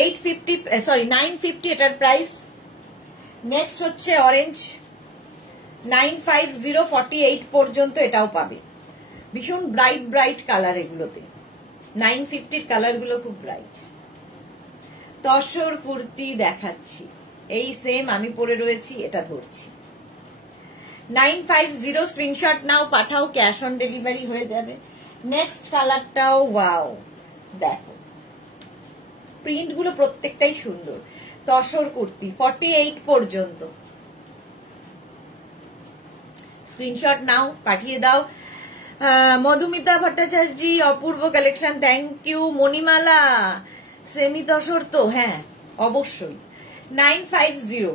950 এটার প্রাইস। নেক্সট হচ্ছে অরেঞ্জ 950 48 পর্যন্ত এটাও পাবে। ভীষণ ব্রাইট ব্রাইট কালার এগুলোতে। 950 কালার গুলো খুব ব্রাইট। তসর কুর্তি দেখাচ্ছি, এই সেম আমি পরে রয়েছি, এটা ধরছি 950। স্ক্রিনশট নাও, পাঠাও, ক্যাশ অন ডেলিভারি হয়ে যাবে। নেক্সট কালারটাও ওয়াও, দেখো প্রিন্ট গুলো প্রত্যেকটাই সুন্দর। তসর কুর্তি 48 পর্যন্ত। স্ক্রিনশট নাও, পাঠিয়ে দাও। মধুমিতা ভট্টাচার্য, অপূর্ব collection, thank you. Manimala, semi tussar তো? হ্যাঁ অবশ্যই। 950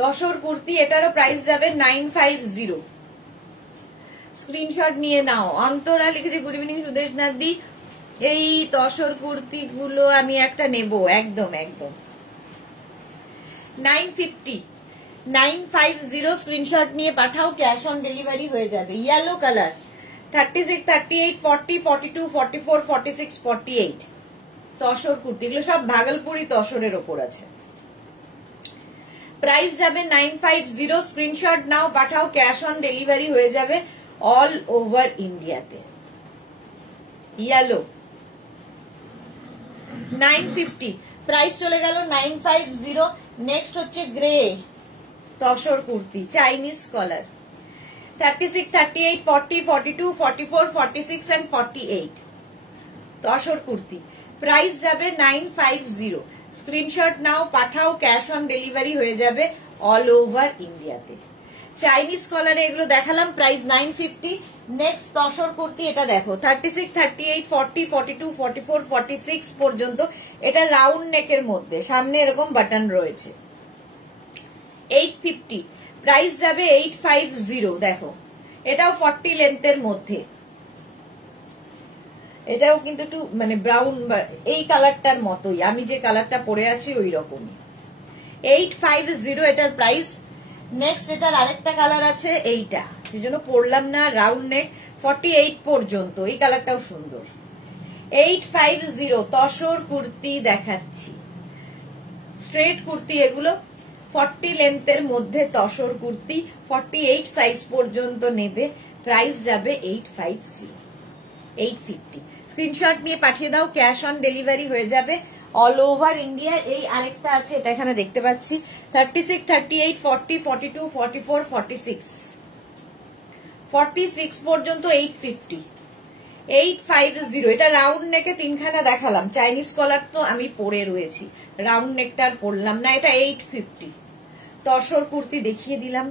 তসর কুর্তি, এটারও প্রাইস যাবে 950। স্ক্রিনশট নিয়ে নাও। অন্তরা লিখেছে গুড ইভিনিং সুদেশ নাদি, এই তসর কুর্তি গুলো আমি একটা নেব একদম একদম। 950 স্ক্রিনশট নিয়ে পাঠাও, ক্যাশ অন ডেলিভারি হয়ে যাবে। Yellow colour 36, 38, 40, 42, 44, 46, 48 tussar kurti. এগুলো সব ভাগলপুরি তসরের ওপর আছে। প্রাইস যাবে 950। স্ক্রিনশট নাও, পাঠাও, ক্যাশ অন ডেলিভারি হয়ে যাবে অল ওভার ইন্ডিয়াতে। ইয়েলো 950, প্রাইস চলে গেল 950। নেক্সট হচ্ছে grey tussar kurti, Chinese collar 36, 38, 40, 42, 44, 46 and 48 tussar kurti. Price যাবে 950। স্ক্রিনশট নাও, পাঠাও, ক্যাশ অন ডেলিভারি হয়ে যাবে অল ওভার ইন্ডিয়াতে। চাইনিজ কলারে এগুলো দেখালাম, প্রাইস 950। নেক্সট তসর কুর্তি, এটা দেখো 36, 38, 40, 42, 44, 46 পর্যন্ত। এটা রাউন্ড নেকের মধ্যে, সামনে এরকম বাটন রয়েছে। 850, প্রাইস যাবে 850। দেখো এটাও 40 লেন্থের মধ্যে। এটাও কিন্তু একটু মানে ব্রাউন, এই কালারটার মতোই, আমি যে কালারটা পরে আছি ওই রকমই। 850 এটার প্রাইস। নেক্সট এটার আরেকটা কালার আছে, এইটা সেই জন্য পরলাম না, রাউন্ড নেক 48 পর্যন্ত। এই কালারটাও সুন্দর। 850 তসর কুর্তি দেখাচ্ছি, স্ট্রেট কুর্তি এগুলো 40 লেন্থের মধ্যে তসর কুর্তি, 48 সাইজ পর্যন্ত নেবে। প্রাইস যাবে 850 850। স্ক্রিনশট নিয়ে পাঠিয়ে দাও, ক্যাশ অন ডেলিভারি হয়ে যাবে অল ওভার ইন্ডিয়া। এই আরেকটা আছে, এটা এখানে দেখতে পাচ্ছি 36, 38, 40, 42, 44, 46 46 পর্যন্ত 850 850। এটা রাউন্ড নেকে তিনখানা দেখালাম, চাইনিজ কলার তো আমি পরে রয়েছি, রাউন্ড নেকটা আর পরলাম না। এটা 850 তসর কুর্তি দেখিয়ে দিলাম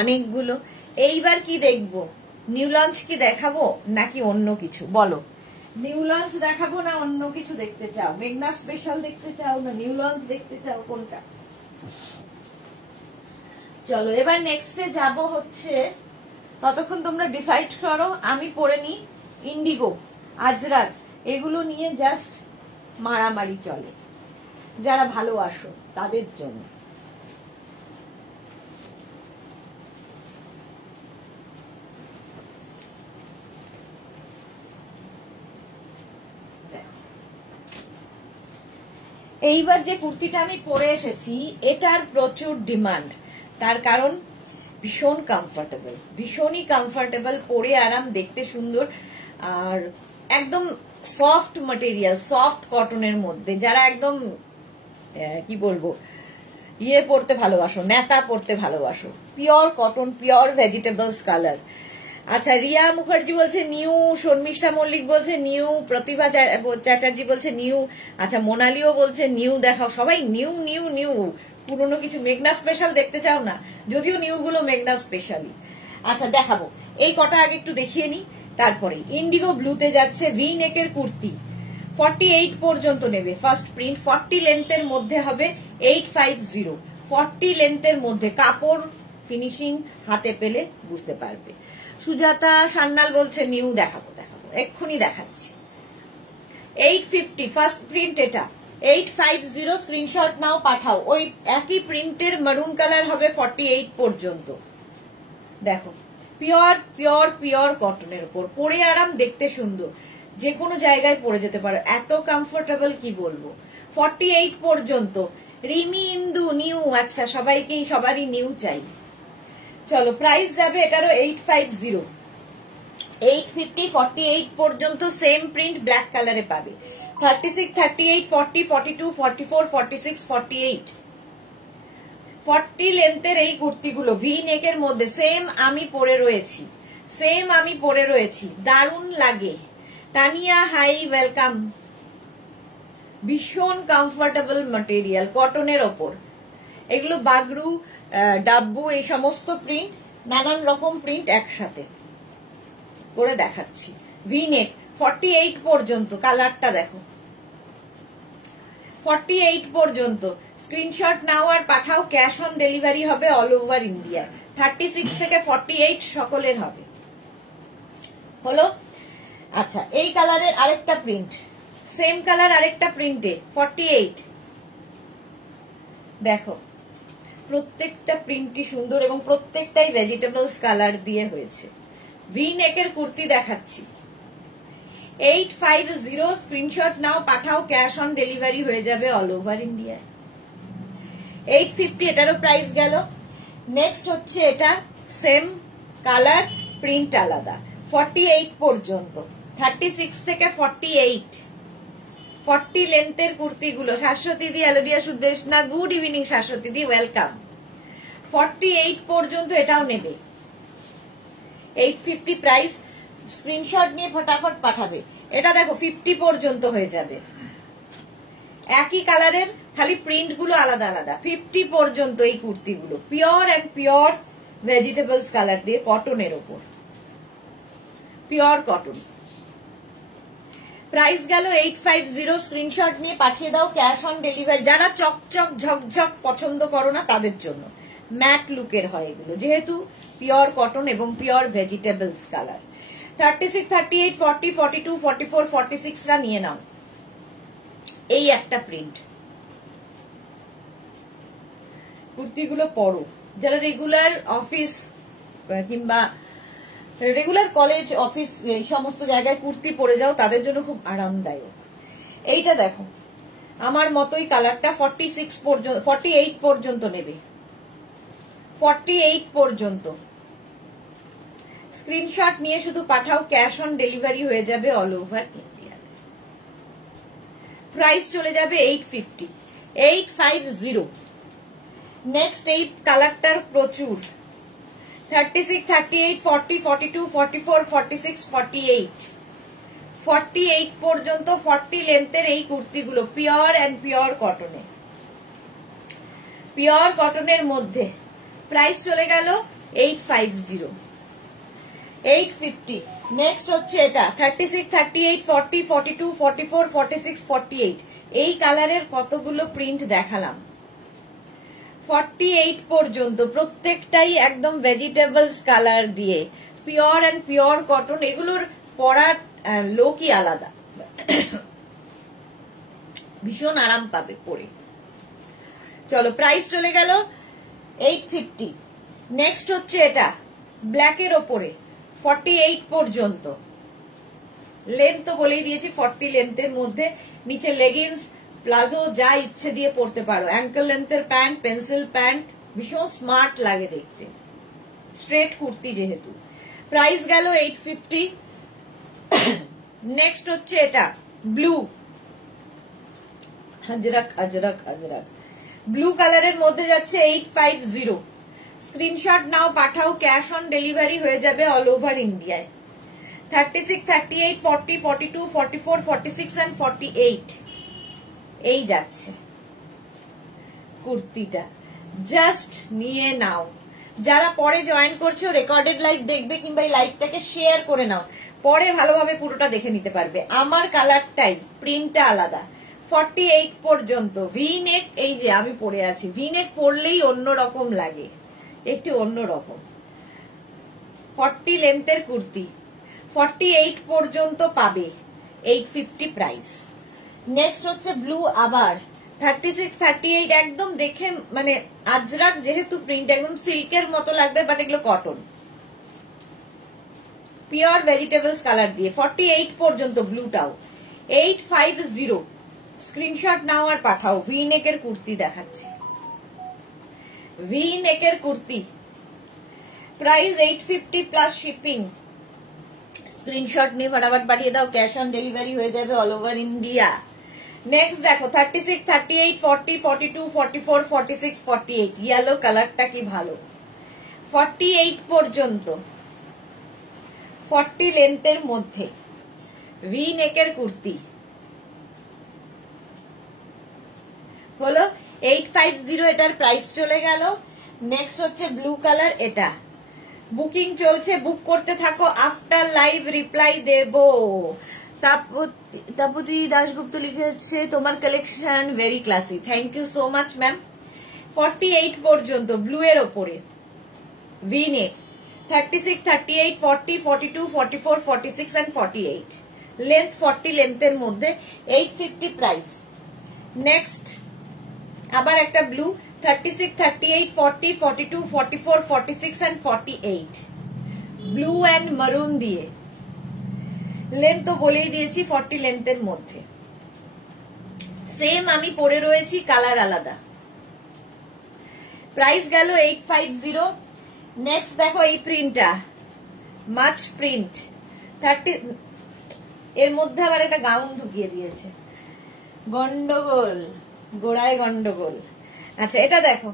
অনেকগুলো। এইবার কি দেখবো? নিউ লঞ্চ কি দেখাবো নাকি অন্য কিছু? বলো, নিউ লঞ্চ দেখাবো না অন্য কিছু দেখতে চাও? মেঘনা স্পেশাল দেখতে চাও না নিউ লঞ্চ দেখতে চাও, কোনটা? চলো এবার নেক্সটে যাব হচ্ছে, ততক্ষণ তোমরা ডিসাইড করো। আমি পরে নি ইন্ডিগো, আজরাক, এগুলো নিয়ে জাস্ট মারামারি চলে, যারা ভালোবাসো তাদের জন্য। এইবার যে কুর্তিটা আমি পরে এসেছি, এটার প্রচুর ডিমান্ড, তার কারণ ভীষণ কমফোর্টেবল, ভীষণই কমফোর্টেবল, পরে আরাম, দেখতে সুন্দর। আর একদম সফট ম্যাটেরিয়াল, সফট কটনের মধ্যে, যারা একদম কি বলবো ইয়ে পড়তে ভালোবাসো, নেতা পড়তে ভালোবাসো, pure cotton, pure vegetables colour. আচ্ছা, রিয়া মুখার্জি বলছে নিউ, শর্মিষ্ঠা মল্লিক বলছে নিউ, প্রতিভা চ্যাটার্জি বলছে নিউ, আচ্ছা মোনালিও বলছে নিউ দেখাও, সবাই নিউ নিউ নিউ, পুরনো কিছু। মেঘনা স্পেশাল দেখতে চাও না? যদিও নিউ গুলো মেঘনা স্পেশালই। আচ্ছা দেখাবো, এই কটা আগে একটু দেখিয়ে নি, তারপরে ইন্ডিগো ব্লুতে যাচ্ছে ভি নেকের কুর্তি, 48 পর্যন্ত নেবে। ফার্স্ট প্রিন্ট 40 লেন্থের মধ্যে হবে, 850, 40 লেন্থের মধ্যে। কাপড় ফিনিশিং হাতে পেলে বুঝতে পারবে। সুজাতা সান্যাল বলছে নিউ দেখাবো, দেখাবো এক্ষুনি দেখাচ্ছি। 850 ফার্স্ট প্রিন্ট, এটা 850, স্ক্রিনশট নাও পাঠাও। ওই একই প্রিন্টের মারুন কালার হবে 48 পর্যন্ত। দেখো পিওর পিওর পিওর কটনের উপর, পরে আরাম, দেখতে সুন্দর, যে কোনো জায়গায় পরে যেতে পারো, এত কমফোর্টেবল কি বলবো। 48 পর্যন্ত। রিমি ইন্দু নিউ, আচ্ছা সবাইকেই সবারই নিউ চাই। চলো প্রাইস যাবে এটারও 850, 850, 48 পর্যন্ত সেম প্রিন্ট ব্ল্যাক কালারে পাবে। 36, 38, 40, 42, 44, 46, 48, 40 লেন্থের এই কুর্তিগুলো ভি নেকের মধ্যে, সেম আমি পরে রয়েছি, সেম আমি পরে রয়েছি, দারুণ লাগে। Tania hi, welcome. ভীষণ কমফোর্টেবল ম্যাটেরিয়াল, কটনের ওপর। এগুলো বাগরু, ডাব্বু, এই সমস্ত প্রিন্ট, নানান রকম প্রিন্ট একসাথে করে দেখাচ্ছি। ভি নেক 48 পর্যন্ত, কালারটা দেখো, 48 পর্যন্ত। স্ক্রিনশট নাও আর পাঠাও, ক্যাশ অন ডেলিভারি হবে অল ওভার ইন্ডিয়া। 36 থেকে 48 সকলের হবে। হলো? আচ্ছা, এই কালারের আরেকটা প্রিন্ট, সেম কালার আরেকটা প্রিন্টে 48, দেখো প্রত্যেকটা প্রিন্টই সুন্দর এবং প্রত্যেকটাই ভেজিটেবলস কালার দিয়ে হয়েছে। ভি নেকের কুর্তি দেখাচ্ছি, 850, স্ক্রিনশট নাও পাঠাও, ক্যাশ অন ডেলিভারি হয়ে যাবে অল ওভার ইন্ডিয়া। 850, এটারও প্রাইস গেল। নেক্সট হচ্ছে এটা, সেম কালার, প্রিন্ট আলাদা, 48 পর্যন্ত। 36 থেকে 48, 40 লেন্থের কুর্তিগুলো। শাশ্বতী দি, অ্যালোডিয়া সুদেশ না, গুড ইভিনিং শাশ্বতী দি, ওয়েলকাম। 48 পর্যন্ত এটাও নেবে, 850 প্রাইস। স্ক্রিনশট নিয়ে ফটাফট পাঠাবে। এটা দেখো 50 পর্যন্ত হয়ে যাবে, একই কালারের, খালি প্রিন্ট গুলো আলাদা আলাদা। 50 পর্যন্ত এই কুর্তিগুলো, pure and pure vegetables colour দিয়ে, কটনের ওপর, পিওর কটন। প্রাইস গেল 850, স্ক্রিনশট নিয়ে পাঠিয়ে দাও, ক্যাশ অন ডেলিভারি। যারা চকচক ঝকঝক পছন্দ করো না তাদের জন্য, ম্যাট লুকের হয় এগুলো, যেহেতু পিওর কটন এবং পিওর ভেজিটেবলস কালার। 36, 38, 40, 42, 44, 46 রা নিয়ে নাও। এই একটা প্রিন্ট, কুর্তিগুলো পরো, যারা রেগুলার অফিস কিংবা রেগুলার কলেজ, অফিস, এই সমস্ত জায়গায় কুর্তি পরে যাও, তাদের জন্য খুব আরামদায়ক। এইটা দেখো, আমার মতোই কালারটা, 46 পর্যন্ত, 48 পর্যন্ত নেবে, 48 পর্যন্ত। স্ক্রিনশট নিয়ে শুধু পাঠাও, ক্যাশ অন ডেলিভারি হয়ে যাবে অল ওভার ইন্ডিয়া। প্রাইস চলে যাবে 850, 850। নেক্সট এই কালারটার প্রচুর, 36, 38, 40, 42, 44, 46, 48, 48 পর্যন্ত 40 লেন্থের এই কুর্তিগুলো, পিওর অ্যান্ড পিওর কটনে, পিওর কটনের মধ্যে। প্রাইস চলে গেল 850, 850। নেক্সট হচ্ছে এটা 36, 38, 40, 42, 44, 46, 48, এই কালারের কতগুলো প্রিন্ট দেখালাম। 48 পর্যন্ত, প্রত্যেকটাই একদম ভেজিটেবলস কালার দিয়ে, পিওর অ্যান্ড পিওর কটন। এগুলোর পরার লোকই আলাদা, ভীষণ আরাম পাবে পরে। চলো প্রাইস চলে গেল 850। নেক্সট হচ্ছে এটা ব্ল্যাকের ওপরে, 48 পর্যন্ত। লেন্থ তো বলেই দিয়েছি, 40 লেন্থের মধ্যে। নিচে লেগিংস, প্লাজো, যা ইচ্ছে দিয়ে পরতে পারো। অ্যাঙ্কেল লেন্থের প্যান্ট, পেন্সিল প্যান্ট, ভীষণ স্মার্ট লাগে দেখতে, স্ট্রেট কুর্তি যেহেতু। প্রাইস গেল 850। নেক্সট হচ্ছে এটা ব্লু, আজরাক আজরাক আজরাক ব্লু কালারের মধ্যে যাচ্ছে 850। স্ক্রিনশট নাও, পাঠাও, ক্যাশ অন ডেলিভারি হয়ে যাবে অল ওভার ইন্ডিয়ায়। 36, 38, 40, 42, 44, 46 and 48 এই যাচ্ছে কুর্তিটা। জাস্ট নিয়ে নাও। যারা পরে জয়েন করছো রেকর্ডেড লাইভ দেখবে কিংবা এই লাইভটাকে শেয়ার করে নাও, পরে ভালোভাবে পুরোটা দেখে নিতে পারবে। আমার কালারটাই, প্রিন্টটা আলাদা। 48 পর্যন্ত ভি নেক, এই যে আমি পরে আছি, ভি নেক পরলেই অন্যরকম লাগে, একটু অন্যরকম। 40 লেন্থের কুর্তি 48 পর্যন্ত পাবে, 850 প্রাইস। নেক্সট হচ্ছে ব্লু, আবার 36, 38 একদম দেখে মানে আজরাক যেহেতু প্রিন্ট একদম সিল্কের মতো লাগবে, বাট এগুলো কটন, পিওর ভেজিটেবলস কালার দিয়ে। 48 পর্যন্ত ব্লুটাও 850। স্ক্রিনশট নাও আর পাঠাও। ভি নেকের কুর্তি দেখাচ্ছি, ভি নেকের kurti, price 850 plus shipping. Screenshot নিয়ে ফটাফট পাঠিয়ে দাও, ক্যাশ অন ডেলিভারি হয়ে যাবে অল ওভার ইন্ডিয়া। নেক্সট দেখো 36, 38, 40, 42, 44, 46, 48 ইয়েলো কালারটা কি ভালো। 48 পর্যন্ত 40 লেন্থের মধ্যে ভি নেকের কুর্তি হলো 850, এটার প্রাইস চলে গেল। নেক্সট হচ্ছে ব্লু কালার, এটা বুকিং চলছে, বুক করতে থাকো, আফটার লাইভ রিপ্লাই দেব। তাপতি দাশগুপ্ত লিখেছে তোমার collection very classy, thank you so much ma'am. 48 পর্যন্ত ব্লু এর ওপরে ভি নেক, 36, 38, 40, 42, 44, 46 and 48 লেন্থ, 40 লেন্থের মধ্যে 850 প্রাইস। নেক্সট আবার একটা ব্লু, 36, 38, 40, 42, 44, 46 and 48 ব্লু অ্যান্ড মারুন দিয়ে। লেন্থ তো বলেই দিয়েছি 40 লেন্থের মধ্যে। সেম আমি পরে রয়েছি, কালার আলাদা। প্রাইস গেল 850। নেক্সট দেখো এই প্রিন্টটা, মাছ প্রিন্ট 30, এর মধ্যে আবার একটা গাউন ঢুকিয়ে দিয়েছে, গন্ডগোল, গোড়ায় গন্ডগোল। আচ্ছা এটা দেখো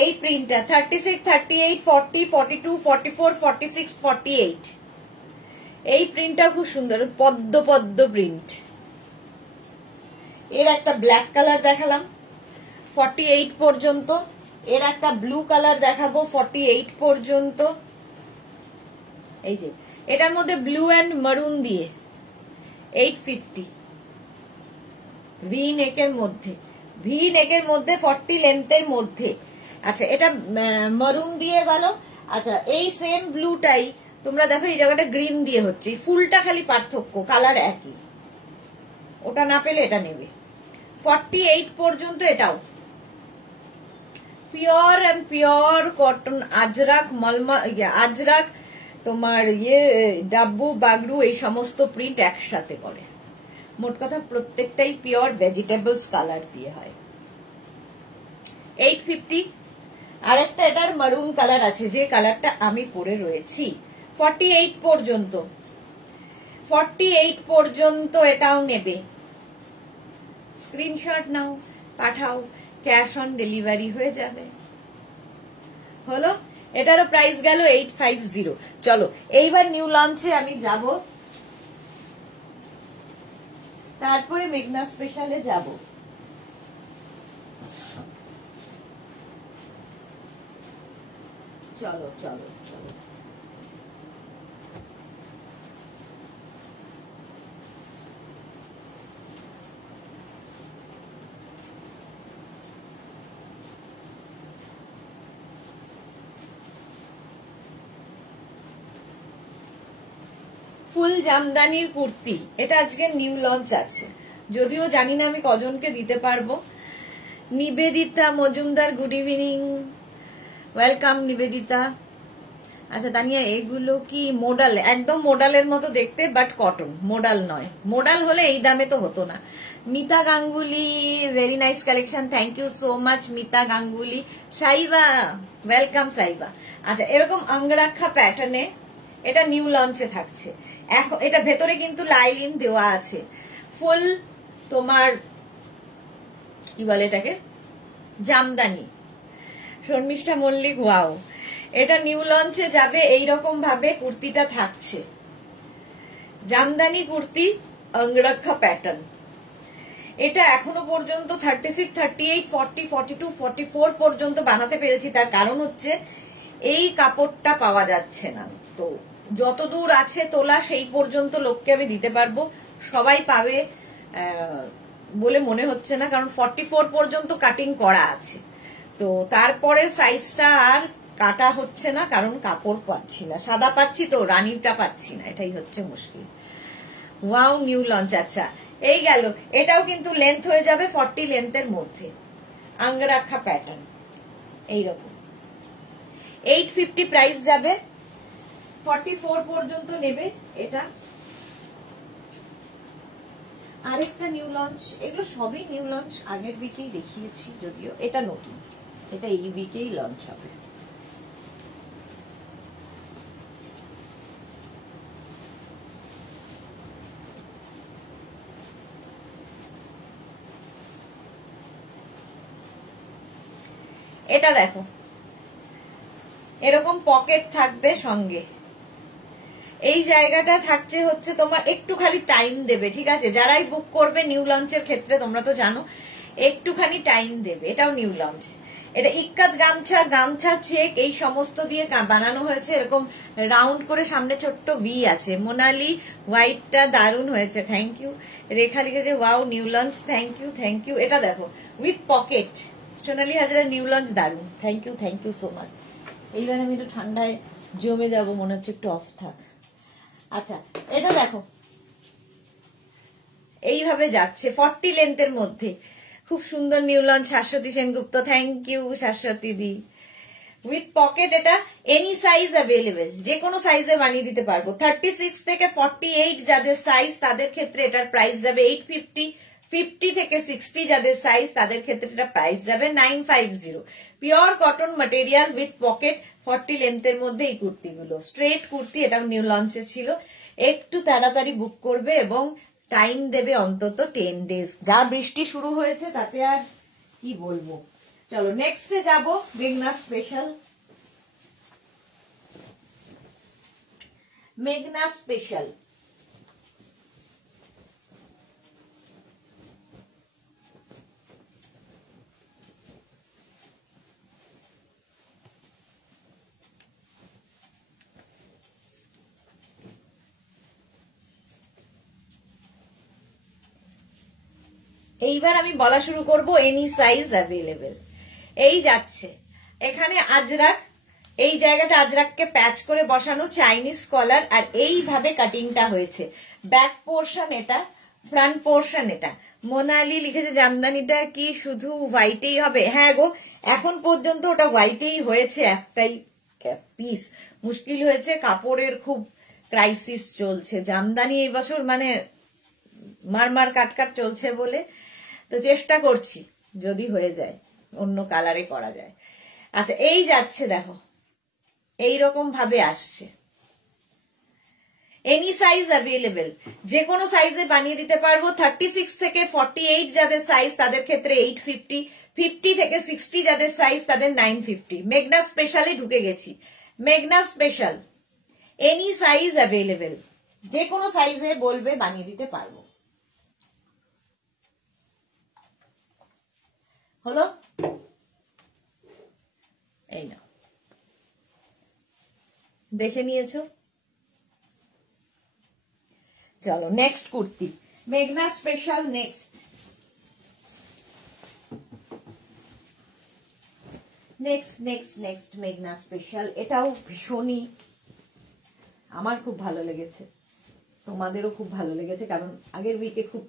এই প্রিন্টটা 36, 38, 40, 42, 44, 46, 48 এই প্রিন্টটা খুব সুন্দর, পদ্ম পদ্ম প্রিন্ট। এর একটা ব্ল্যাক কালার দেখালাম 48 পর্যন্ত, এর একটা ব্লু কালার দেখাবো 48 পর্যন্ত। এই যে এটার মধ্যে ব্লু অ্যান্ড মারুন দিয়ে 850 ভি নেকের মধ্যে, ভি নেকের মধ্যে 40 লেন্থের মধ্যে। আচ্ছা এটা মারুন দিয়ে গেল। আচ্ছা এই সেম ব্লুটাই তোমরা দেখো এই জায়গাটা গ্রিন দিয়ে হচ্ছে, ফুলটা খালি পার্থক্য, কালার একই, ওটা না পেলে এটা নেবে। 48 পর্যন্ত এটাও pure and pure cotton, ajrakh মলমা, আজরাক তোমার ডাব্বু বাগড়ু এই সমস্ত প্রিন্ট একসাথে করে। মোট কথা প্রত্যেকটাই পিওর ভেজিটেবলস কালার দিয়ে হয়। 850। আর একটা এটার মারুন কালার আছে, যে কালারটা আমি পরে রয়েছি। 48 পর্যন্ত, 48 পর্যন্ত এটাও নেবে। স্ক্রিনশট নাও, পাঠাও, ক্যাশ অন ডেলিভারি হয়ে যাবে। হলো, এটারও প্রাইস গেল 850। চলো এইবার নিউ লঞ্চে আমি যাব, তারপরে মেঘনা স্পেশালে যাব। চলো চলো চলো। ফুল জামদানির কুর্তি, এটা আজকে নিউ লঞ্চ আছে, যদিও জানি না আমি কজনকে দিতে পারবো। Nivedita Majumdar, good evening, welcome Nivedita. আচ্ছা তানিয়া এগুলো কি মোডাল? একদম মোডালের মতো দেখতে, বাট কটন, মোডাল নয়। মোডাল হলে এই দামে তো হতো না। Mita Ganguly, very nice collection, thank you so much Mita Ganguly. Saiba, welcome Saiba. আচ্ছা এরকম অঙ্গরাক্ষা প্যাটার্নে, এটা নিউ লঞ্চে থাকছে। এখন এটা ভেতরে কিন্তু লাইলিন দেওয়া আছে, ফুল তোমার কি বলে এটাকে, জামদানি। শর্মিষ্ঠা মল্লিক, ওয়াও, এটা নিউ লঞ্চে যাবে এইরকম ভাবে কুর্তিটা থাকছে, জামদানি কুর্তি, অঙ্গরক্ষা প্যাটার্ন। এটা এখনো পর্যন্ত 36, 38, 40, 42, 44 পর্যন্ত বানাতে পেরেছি। তার কারণ হচ্ছে এই কাপড়টা পাওয়া যাচ্ছে না, তো যতদূর আছে তোলা সেই পর্যন্ত লোককে আমি দিতে পারবো, সবাই পাবে বলে মনে হচ্ছে না, কারণ 44 পর্যন্ত কাটিং করা আছে। তো তারপরের সাইজটা আর কাটা হচ্ছে না, কারণ কাপড় পাচ্ছি না, সাদা পাচ্ছি তো রানীটা পাচ্ছি না, এটাই হচ্ছে মুশকিল। Wow, new launch. আচ্ছা, এই গেল, এটাও কিন্তু লেন্থ হয়ে যাবে 40 লেন্থের মধ্যে, অঙ্গরক্ষা প্যাটার্ন এইরকম। 850 প্রাইস যাবে, 44 পর্যন্ত নেবে এটা। আরেকটা নিউ লঞ্চ, এগুলো সবই নিউ লঞ্চ, আগের উইকেই দেখিয়েছি, যদিও এটা নতুন, এটা এই উইকেই লঞ্চ হবে। এটা দেখো, এরকম পকেট থাকবে সঙ্গে, এই জায়গাটা থাকছে হচ্ছে তোমার একটু খালি টাইম দেবে, ঠিক আছে? যারাই বুক করবে নিউ লঞ্চের ক্ষেত্রে তোমরা তো জানো একটুখানি টাইম দেবে। এটাও নিউ লঞ্চ, এটা ইক্কাত গামছা, গামছা চেক এই সমস্ত দিয়ে বানানো হয়েছে, এরকম রাউন্ড করে সামনে ছোট্ট ভি আছে। মোনালি হোয়াইটটা দারুণ হয়েছে, থ্যাংক ইউ। রেখা লিখেছে wow new launch, thank you thank you. এটা দেখো with pocket, Sonali Hazra new launch, দারুণ, থ্যাংক ইউ সো মাচ। এইবার আমি একটু ঠান্ডায় জমে যাব, মনে হচ্ছে একটু অফ থাক। আচ্ছা, এটা দেখো এইভাবে যাচ্ছে 40 লেন্থের মধ্যে, খুব সুন্দর new launch. Shashwati Sengupta, thank you Shashwati di. With pocket, এটা এনি সাইজ অ্যাভেলেবেল, যে কোনো সাইজে বানিয়ে দিতে পারবো। 36 থেকে 48 যাদের সাইজ তাদের ক্ষেত্রে এটার প্রাইস যাবে 850, 50 থেকে 60 যাদের সাইজ তাদের ক্ষেত্রে এটা প্রাইস যাবে 950। Pure cotton material with pocket, 40 লেন্থের মধ্যে এই কুর্তিগুলো, স্ট্রেট কুর্তি, এটা নিউ লঞ্চে ছিল। একটু তাড়াতাড়ি বুক করবে এবং টাইম দেবে অন্তত 10 ডেজ। যা বৃষ্টি শুরু হয়েছে তাতে আর কি বলবো। চলো নেক্সটে যাবো, মেঘনা স্পেশাল। মেঘনা স্পেশাল এইবার আমি বলা শুরু করব, এনি সাইজ অ্যাভেলেবেল। এই যাচ্ছে এখানে আজরাক, এই জায়গাটা আজরাককে প্যাচ করে বসানো, চাইনিজ কলার, আর এইভাবে কাটিংটা হয়েছে। ব্যাক পোর্শন এটা, ফ্রন্ট পোর্শন এটা। মোনালি লিখেছে জামদানিটা কি শুধু হোয়াইটেই হবে? হ্যাঁ গো, এখন পর্যন্ত ওটা হোয়াইটেই হয়েছে, একটাই পিস। মুশকিল হয়েছে, কাপড়ের খুব ক্রাইসিস চলছে, জামদানি এই বছর মানে মারমার কাটকাট চলছে বলে, তো চেষ্টা করছি যদি হয়ে যায় অন্য কালারে করা যায়। আচ্ছা, এই যাচ্ছে দেখো, এইরকম ভাবে আসছে, এনি সাইজ অ্যাভেলেবেল, যে কোনো সাইজে বানিয়ে দিতে পারবো। 36 থেকে 48 যাদের সাইজ তাদের ক্ষেত্রে 850, 50 থেকে 60 যাদের সাইজ তাদের 950। মেঘনা স্পেশালে ঢুকে গেছি, মেঘনা স্পেশাল, এনি সাইজ অ্যাভেলেবেল, যে কোনো সাইজে বলবে বানিয়ে দিতে পারবো। হলো, এই না, দেখে নিয়েছো? চলো নেক্সট কুর্তি, মেঘনা স্পেশাল। নেক্সট মেঘনা স্পেশাল, এটাও ভীষণই আমার খুব ভালো লেগেছে, তোমাদেরও খুব ভালো লেগেছে, কারণ আগের উইকে খুব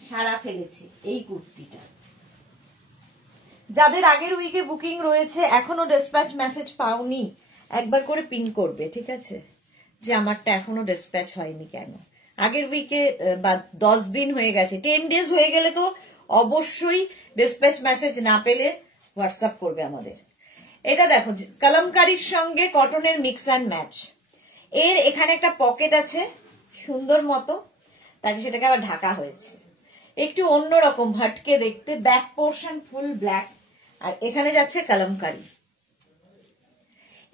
সাড়া ফেলেছে এই কুর্তিটা। যাদের আগের উইকে বুকিং রয়েছে এখনো ডিসপ্যাচ মেসেজ পাওনি, একবার করে পিন করবে, ঠিক আছে, যে আমারটা এখনো ডিসপ্যাচ হয়নি কেন। আগের উইকে বা 10 দিন হয়ে গেছে, 10 ডেজ হয়ে গেলে তো অবশ্যই ডিসপ্যাচ মেসেজ না পেলে হোয়াটসঅ্যাপ করবে আমাদের। এটা দেখো, কলমকারীর সঙ্গে কটনের মিক্স অ্যান্ড ম্যাচ, এর এখানে একটা পকেট আছে সুন্দর মতো, তাই সেটাকে আবার ঢাকা হয়েছে, একটু অন্যরকম ভাটকে দেখতে। ব্যাক পোর্শন ফুল ব্ল্যাক, আর এখানে যাচ্ছে কলমকারি।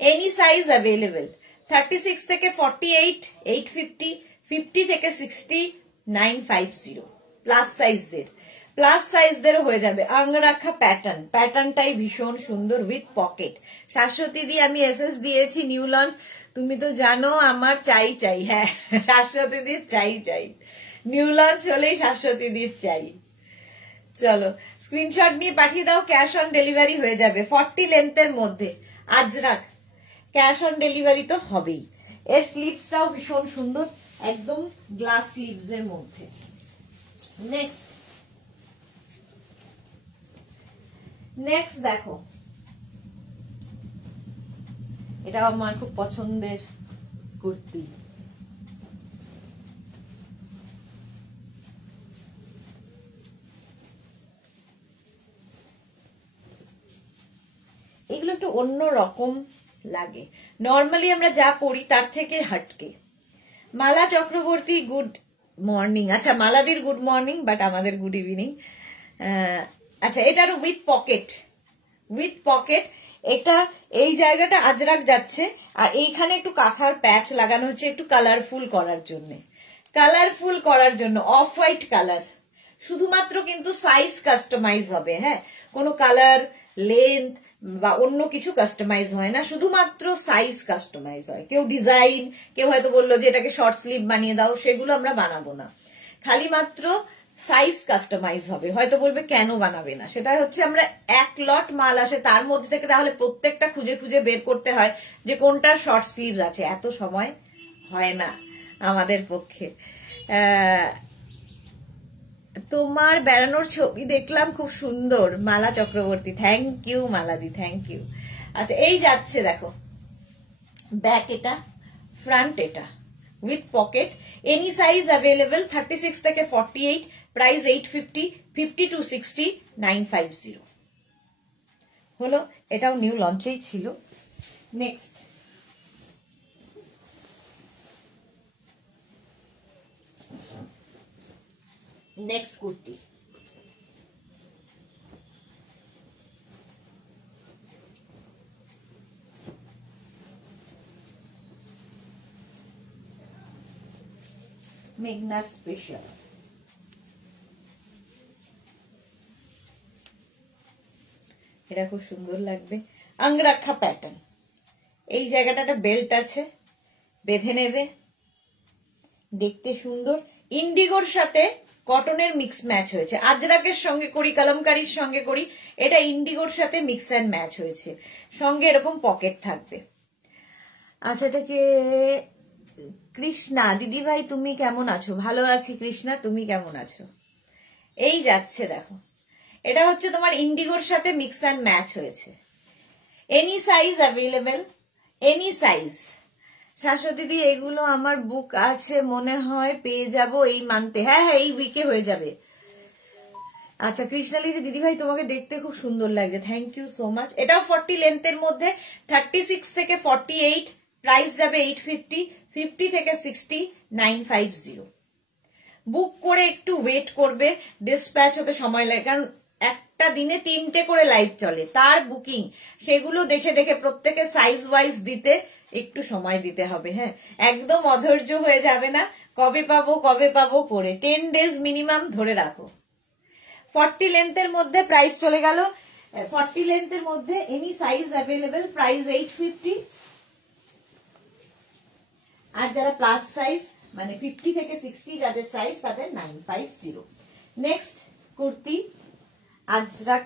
এনি সাইজ অ্যাভেলেবেল, 36 থেকে 48 850, 50 থেকে 60 950। প্লাস সাইজদেরও হয়ে যাবে। আঙ্গরাখা প্যাটার্ন, প্যাটার্নটাই ভীষণ সুন্দর উইথ পকেট। শাশ্বতী দি আমি এসএস দিয়েছি নিউ লঞ্চ, তুমি তো জানো আমার চাই চাই। হ্যাঁ, শাশ্বতী দির চাই চাই, নিউ লঞ্চ হলেই শাশ্বতী দির চাই। চলো স্ক্রিনশট নিয়ে পাঠিয়ে দাও, ক্যাশ অন ডেলিভারি হয়ে যাবে। 40 লেন্থের মধ্যে আজরাক, ক্যাশ অন ডেলিভারি তো হবেই। এর স্লিভসটাও ভীষণ সুন্দর, একদম গ্লাস স্লিভস এর মধ্যে। নেক্সট দেখো, এটা আমার খুব পছন্দের কুর্তি। এগুলো একটু অন্য রকম লাগে, নর্মালি আমরা যা পরি তার থেকে হাটকে। মালা চক্রবর্তী গুড মর্নিং। আচ্ছা, মালাদির গুড মর্নিং, বাট আমাদের গুড ইভিনিং। আচ্ছা, এটারও উইথ পকেট। এটা এই জায়গাটা আজরাক যাচ্ছে, আর এইখানে একটু কাঁথার প্যাচ লাগানো হচ্ছে একটু কালারফুল করার জন্য। অফ হোয়াইট কালার, শুধুমাত্র কিন্তু সাইজ কাস্টমাইজ হবে। হ্যাঁ, কোনো কালার, লেন্থ বা অন্য কিছু কাস্টমাইজ হয় না, শুধুমাত্র সাইজ কাস্টমাইজ হয়। কেউ ডিজাইন, কেউ হয়তো বললো যে এটাকে শর্ট স্লিভ বানিয়ে দাও, সেগুলো আমরা বানাবো না। খালি মাত্র সাইজ কাস্টমাইজ হবে। হয়তো বলবে কেন বানাবে না, সেটা হচ্ছে আমরা এক লট মাল আসে তার মধ্যে থেকে তাহলে প্রত্যেকটা খুঁজে খুঁজে বের করতে হয় যে কোনটার শর্ট স্লিভস আছে, এত সময় হয় না আমাদের পক্ষে। তোমার বেড়ানোর ছবি দেখলাম, খুব সুন্দর। মালা চক্রবর্তী, থ্যাংক ইউ মালাদি, থ্যাংক ইউ। আচ্ছা, এই যাচ্ছে দেখো, ব্যাক এটা, ফ্রন্ট এটা, with pocket. Any size available, 36 থেকে 48, প্রাইস 850, 50 to 60 950 হলো। এটাও নিউ লঞ্চেই ছিল। নেক্সট কুর্তি, মেঘনা স্পেশাল। এটা খুব সুন্দর লাগবে, আঙ্গরাখা প্যাটার্ন। এই জায়গাটা একটা বেল্ট আছে, বেঁধে নেবে, দেখতে সুন্দর। ইন্ডিগোর সাথে কটনের মিক্স ম্যাচ হয়েছে, আজরাকের সঙ্গে করি, কলমকারির সঙ্গে করি, এটা ইন্ডিগোর সাথে মিক্স অ্যান্ড ম্যাচ হয়েছে। সঙ্গে এরকম পকেট থাকবে। আচ্ছা, এটাকে কৃষ্ণা দিদি ভাই তুমি কেমন আছো? ভালো আছি কৃষ্ণা, তুমি কেমন আছো? এই যাচ্ছে দেখো, এটা হচ্ছে তোমার ইন্ডিগোর সাথে মিক্স অ্যান্ড ম্যাচ হয়েছে। Any size available, any size. Shashwati দিদি, এগুলো আমার বুক আছে মনে হয়, পেয়ে যাব এই মান্থে। হ্যাঁ, এই উইকে হয়ে যাবে। আচ্ছা, কৃষ্ণালি যে দিদি ভাই তোমাকে দেখতে খুব সুন্দর লাগছে, থ্যাংক ইউ সো মাচ। এটাও 40 লেন্থের মধ্যে, 36 থেকে 48, প্রাইস যাবে 850, 50 থেকে 60 950। বুক করে একটু ওয়েট করবে, ডিসপ্যাচ হতে সময় লাগে, কারণ একটা দিনে 3টে করে লাইভ চলে, তার বুকিং, সেগুলো দেখে দেখে প্রত্যেকে সাইজ ওয়াইজ দিতে একটু সময় দিতে হবে। হ্যাঁ, একদম অধৈর্য হয়ে যাবে না, কবে পাবো করে 10 ডেজ মিনিমাম ধরে রাখো। 40 লেন্থের মধ্যে প্রাইস চলে গেল, 40 লেন্থের মধ্যে এনি সাইজ অ্যাভেলেবেল, প্রাইস 850। আর যারা প্লাস সাইজ মানে 50 থেকে 60 যাদের সাইজ, তাদের 950। নেক্সট কুর্তি, আজরাক,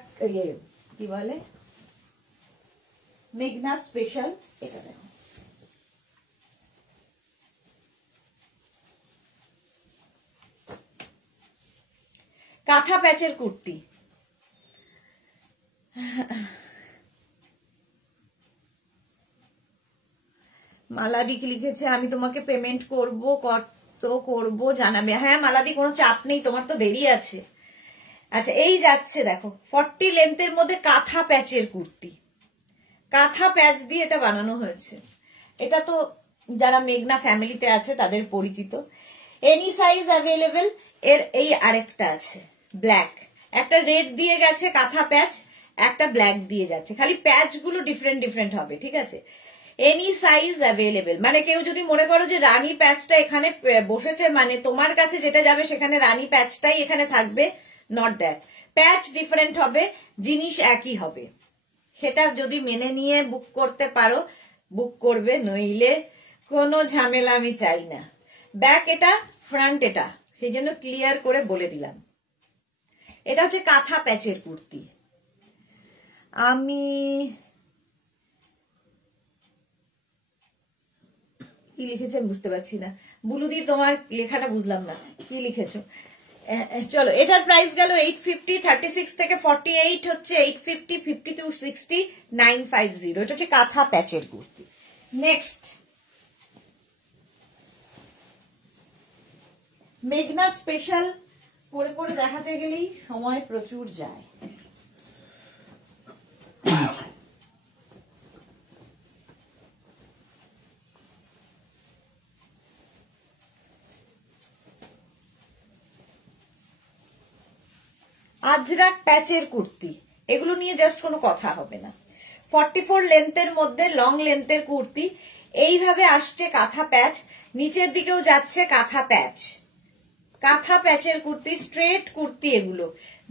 কি বলে, মেঘনা স্পেশাল। এটা দেখো, কাঁথা প্যাচের কুর্তি। মালাদি লিখেছে আমি তোমাকে পেমেন্ট করব, কত করব জানাবে। হ্যাঁ মালাদি, কোনো চাপ নেই, তোমার তো দেরি আছে। আচ্ছা, এই যাচ্ছে দেখো, 40 লেন্থের মধ্যে কাঁথা প্যাচের কুর্তি, কাঁথা প্যাচ দিয়ে এটা বানানো হয়েছে। এটা তো যারা মেঘনা ফ্যামিলিতে আছে তাদের পরিচিত। Any size available. এর এই আরেকটা আছে ব্ল্যাক, একটা রেড দিয়ে গেছে কাঁথা প্যাচ, একটা ব্ল্যাক দিয়ে যাচ্ছে, খালি প্যাচ গুলো ডিফারেন্ট ডিফারেন্ট হবে, ঠিক আছে। এনি সাইজ অ্যাভেলেবেল, মানে কেউ যদি মনে করো যে রানী প্যাচটা এখানে বসেছে, মানে তোমার কাছে যেটা যাবে সেখানে রানী প্যাচটাই এখানে থাকবে, নট দ্যাট। প্যাচ ডিফারেন্ট হবে, জিনিস একই হবে। সেটা যদি মেনে নিয়ে বুক করতে পারো বুক করবে, নইলে কোনো ঝামেলা আমি চাই না। ব্যাক এটা, ফ্রন্ট এটা, সেই জন্য ক্লিয়ার করে বলে দিলাম। এটা হচ্ছে কাঁথা প্যাচের কুর্তি। আমি কি লিখেছি আমি বুঝতে পারছি না। বুলুদি তোমার লেখাটা বুঝলাম না, কি লিখেছো। চলো, এটার প্রাইস গেল 850, 36 থেকে 48 হচ্ছে 850, 52, 60, 950। এটা হচ্ছে কাঁথা প্যাচের কুর্তি। নেক্সট মেঘনা স্পেশাল পরে পরে দেখাতে গেলেই সময় প্রচুর যায়। আজরাক প্যাচের কুর্তি, এগুলো নিয়ে জাস্ট কোনো কথা হবে না। 44 লেন্থের মধ্যে লং লেন্থের কুর্তি, এইভাবে আসছে কাঁথা প্যাচ, নিচের দিকেও যাচ্ছে কাঁথা প্যাচ। কাঁথা প্যাচের কুর্তি, স্ট্রেট কুর্তি, এগুলো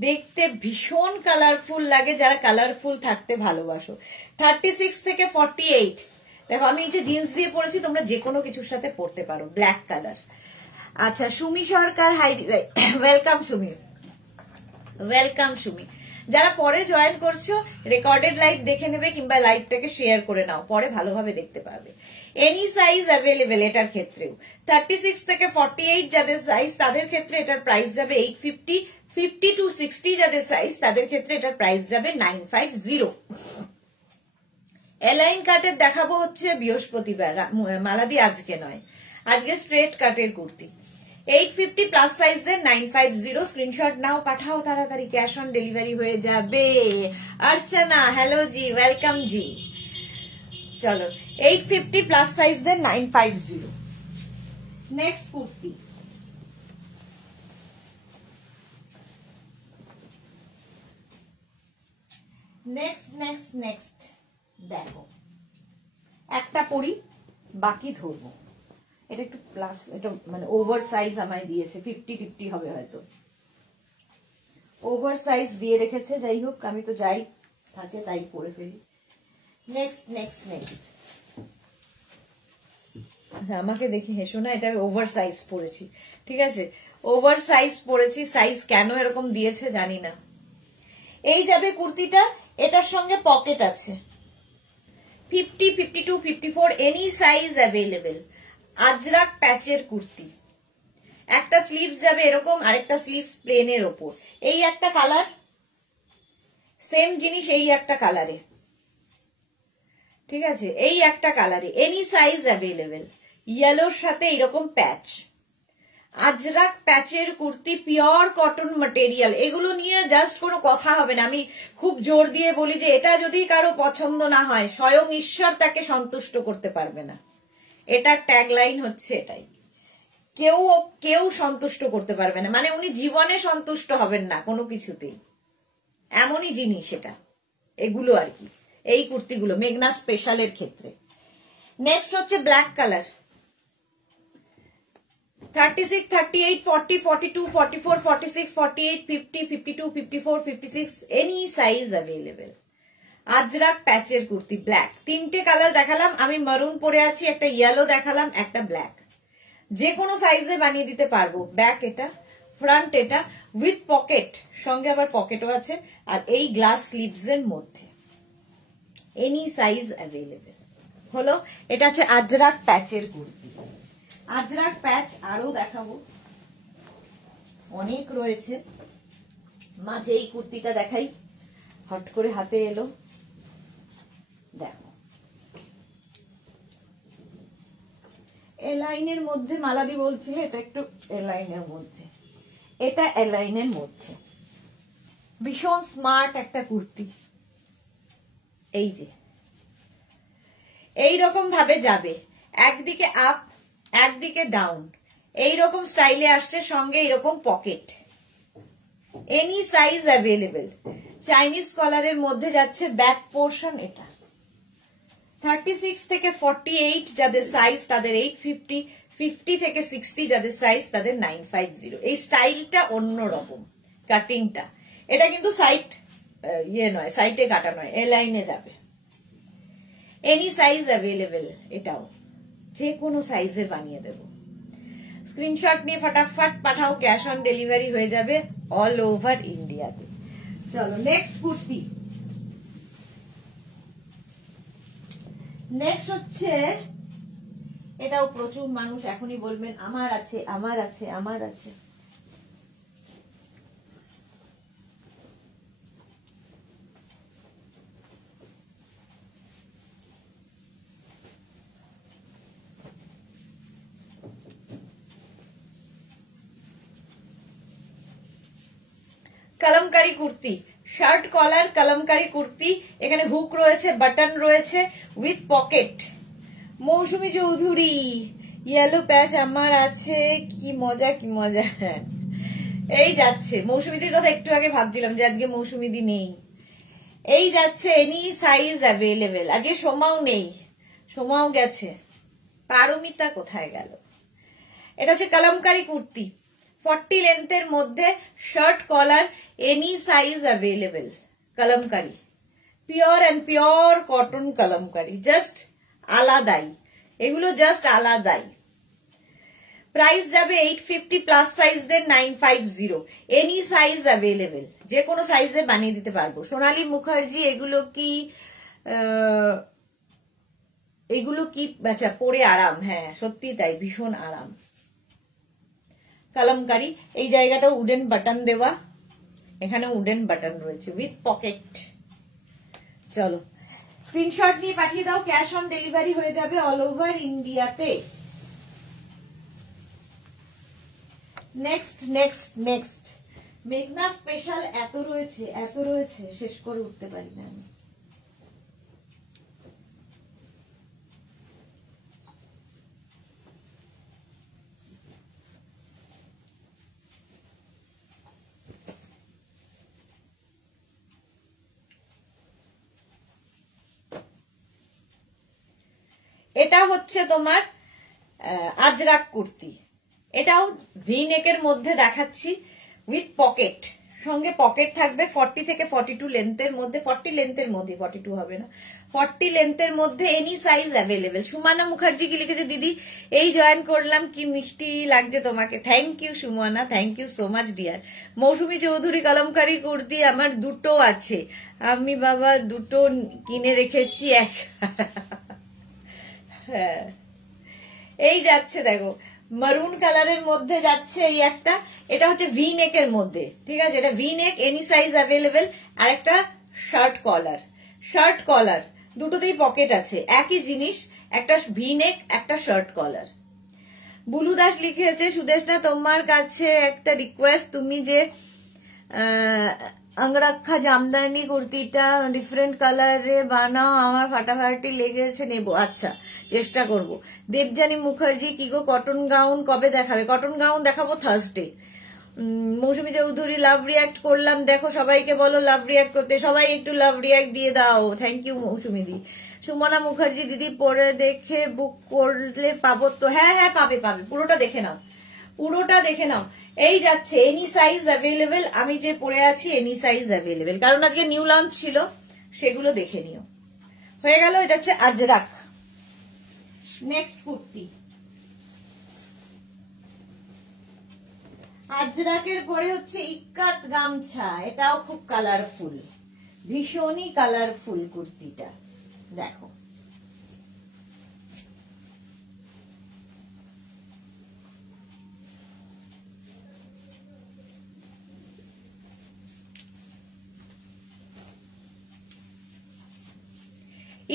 দেখতে ভীষণ কালারফুল লাগে যারা কালারফুল থাকতে ভালোবাসো। 36 থেকে 48, দেখো আমি নিচে জিন্স দিয়ে পরেছি, তোমরা যে কোনো কিছুর সাথে পরতে পারো, ব্ল্যাক কালার। আচ্ছা, Sumi Sarkar, hi, welcome Sumi, welcome Sumi. যারা পরে জয়েন করছো রেকর্ডেড লাইভ দেখে নেবে, কিংবা লাইভটাকে শেয়ার করে নাও, পরে ভালোভাবে দেখতে পাবে। এনি সাইজ অ্যাভেলেবেল এটার ক্ষেত্রেও। 36 থেকে 48 যাদের সাইজ তাদের ক্ষেত্রে এটার প্রাইস যাবে 850, 50 to 60 যাদের সাইজ তাদের ক্ষেত্রে এটার প্রাইস যাবে 950। এলাইন কাটের দেখাবো হচ্ছে বৃহস্পতিবার, মালাদি আজকে নয়, আজকে স্ট্রেট কাটের কুর্তি। 850 প্লাস সাইজ দেন 950। স্ক্রিনশট নাও, পাঠাও তাড়াতাড়ি, ক্যাশ অন ডেলিভারি হয়ে যাবে। অর্চনা, হ্যালো জি, ওয়েলকাম জি। চলো, 850 প্লাস সাইজ দেন 950। নেক্সট কুর্তি, নেক্সট দেখো, একটা পরি বাকি ধরবো। এটা একটু প্লাস, এটা মানে ওভার সাইজ আমায় দিয়েছে, 50-50 হবে হয়তো, ওভার সাইজ দিয়ে রেখেছে। যাই হোক, আমি তো যাই থাকে তাই পরে ফেলি। নেক্সট আমাকে দেখে হেসো না, এটা ওভার সাইজ পরেছি, ঠিক আছে, ওভার সাইজ পরেছি। সাইজ কেন এরকম দিয়েছে জানি না। এই যাবে কুর্তিটা, এটার সঙ্গে পকেট আছে। 50, 52, 54 এনি সাইজ অ্যাভেলেবেল। আজরাক প্যাচের কুর্তি, একটা স্লিভস যাবে এরকম, আরেকটা স্লিভস প্লেনের ওপর। এই একটা কালার, সেম জিনিস এই একটা কালারে, ঠিক আছে, এই একটা কালারে এনি সাইজ অ্যাভেলেবেল। ইয়েলোর সাথে এইরকম প্যাচ। আজরাক প্যাচের কুর্তি, পিওর কটন ম্যাটেরিয়াল, এগুলো নিয়ে জাস্ট কোনো কথা হবে না। আমি খুব জোর দিয়ে বলি যে এটা যদি কারো পছন্দ না হয়, স্বয়ং ঈশ্বর তাকে সন্তুষ্ট করতে পারবে না। এটার ট্যাগলাইন হচ্ছে এটাই, কেউ সন্তুষ্ট করতে পারবে না, মানে উনি জীবনে সন্তুষ্ট হবেন না কোনো কিছুতেই, এমনই জিনিস এটা, এগুলো আর কি, এই কুর্তিগুলো মেঘনা স্পেশালের ক্ষেত্রে। নেক্সট হচ্ছে black colour. 36, 38, 40, 42, 44, 46, 48, 50, 52, 54, 56 any size available. Ajrakh প্যাচের কুর্তি, ব্ল্যাক। তিনটে কালার দেখালাম, আমি মারুন পরে আছি, একটা ইয়েলো দেখালাম, একটা ব্ল্যাক। যে কোনো সাইজে বানিয়ে দিতে পারবো। ব্যাক এটা, ফ্রন্ট এটা, উইথ পকেট, সঙ্গে আবার পকেটও আছে, আর এই গ্লাস স্লিভস এর মধ্যে এনি সাইজ অ্যাভেলেবেল হলো। এটা হচ্ছে আজরাক প্যাচের কুর্তি। আজরাক প্যাচ আরো দেখাবো, অনেক রয়েছে, মাঝে এই কুর্তিটা দেখাই, হট করে হাতে এলো, দেখো এলাইনের মধ্যে। মালাদি বলছিল এটা একটু এলাইনের মধ্যে, এটা এলাইনের মধ্যে, ভীষণ স্মার্ট একটা কুর্তি। এই যে এইরকম ভাবে যাবে, একদিকে আপ একদিকে ডাউন, এইরকম স্টাইলে আসছে, সঙ্গে এরকম pocket, any size available. Chinese কলারের মধ্যে যাচ্ছে ব্যাক পোর্শন, এটা 36 থেকে 48 যাদের সাইজ তাদের 850, 50 থেকে 60 যাদের সাইজ তাদের 950। এই স্টাইলটা অন্যরকম, কাটিংটা। এটা কিন্তু সাইড নয়, সাইডে কাটা নয়, এ লাইনে যাবে। এনি সাইজ অ্যাভেলেবেল, এটাও যে কোনো সাইজে বানিয়ে দেব। স্ক্রিনশট নিয়ে ফটাফট পাঠাও, ক্যাশ অন ডেলিভারি হয়ে যাবে অল ওভার ইন্ডিয়াতে। চলো নেক্সট কুর্তি। নেক্সট হচ্ছে, এটাও প্রচুর মানুষ এখনই বলবেন আমার আছে আমার আছে আমার আছে। কলমকারি কুর্তি, শার্ট কলার কলমকারি কুর্তি, এখানে হুক রয়েছে, বাটন রয়েছে, with pocket. Mousumi Chowdhury, yellow patch আমার আছে, কি মজা কি মজা। এই যাচ্ছে, মৌসুমীদির কথা একটু আগে ভাবছিলাম যে আজকে মৌসুমীদি নেই। এই যাচ্ছে এনি সাইজ অ্যাভেলেবেল। আজকে সোমাও নেই, সোমাও গেছে, পারমিতা কোথায় গেল। এটা হচ্ছে কলমকারি কুর্তি, 40 লেন্থের মধ্যে, shirt collar, any size available. Kalamkari, pure and pure cotton kalamkari, just আলাদাই, এগুলো জাস্ট আলাদাই। প্রাইস যাবে 850, প্লাস সাইজদের 950। এনি সাইজ অ্যাভেলেবেল, যে কোনো সাইজে বানিয়ে দিতে পারবো। সোনালী মুখার্জি, এগুলো কি আচ্ছা পরে আরাম? হ্যাঁ সত্যি তাই, ভীষণ আরাম। কলমকারি, এই জায়গাটা উডেন বাটন দেওয়া, এখানে উডেন বাটন রয়েছে উইথ পকেট। চলো স্ক্রিনশট নিয়ে পাঠিয়ে দাও, ক্যাশ অন ডেলিভারি হয়ে যাবে অল ওভার ইন্ডিয়াতে। নেক্সট নেক্সট নেক্সট, মেঘনা স্পেশাল এত রয়েছে শেষ করে উঠতে পারি না আমি। এটা হচ্ছে তোমার আজরাক কুর্তি, এটাও ভি নেকের মধ্যে দেখাচ্ছি, উইথ পকেট, সঙ্গে পকেট থাকবে। 40 থেকে 42 লেন্থের মধ্যে, 40 লেন্থের মধ্যে, 42 হবে না, 40 লেন্থের মধ্যে, any size available. Sumana Mukherjee কি লিখেছে, দিদি এই জয়েন করলাম, কি মিষ্টি লাগছে তোমাকে। Thank you Sumana, thank you so much dear. Mousumi Chowdhury kalamkari kurti আমার দুটো আছে, আমি বাবা দুটো কিনে রেখেছি এক। হ্যাঁ এই যাচ্ছে দেখো, মারুন কালারের মধ্যে যাচ্ছে এই একটা, এটা হচ্ছে ভি নেকের মধ্যে, ঠিক আছে, এটা V neck, any size available. আর একটা শার্ট কলার, দুটোতেই পকেট আছে, একই জিনিস, একটা ভি নেক একটা শার্ট কলার। বুলু দাস লিখেছে, সুদেশটা তোমার কাছে একটা রিকোয়েস্ট, তুমি যে अंगरखा জামদানি কুর্তিটা ডিফারেন্ট কালারে বানাও, আমার ফাটাফাটি লেগেছে, নেব। আচ্ছা চেষ্টা করব। দেবজানী মুখার্জি, কি গো কটন গাউন কবে দেখাবে? কটন গাউন দেখাবো থার্সডে। মৌসুমী চৌধুরী, লাভ রিয়াক্ট করলাম, দেখো সবাইকে বলো লাভ রিয়াক্ট করতে, সবাই একটু লাভ রিয়াক্ট দিয়ে দাও। থ্যাংক ইউ মৌসুমী দি। সুমনা মুখার্জি, দিদি পরে দেখে বুক করলে পাবো তো? হ্যাঁ হ্যাঁ পাবে, পুরোটা দেখে নাও, পুরোটা দেখে নাও। এই যাচ্ছে এনি সাইজ অ্যাভেলেবেল, আমি যে পরে আছি এনি সাইজ অ্যাভেলেবেল, কারণ আজকে নিউ লঞ্চ ছিল, সেগুলো দেখে নিও। হয়ে গেল, এটা হচ্ছে আজরাক। নেক্সট কুর্তি, আজরাকের পরে হচ্ছে ইক্কাত গামছা, এটাও খুব কালারফুল, ভীষণই কালারফুল কুর্তিটা, দেখো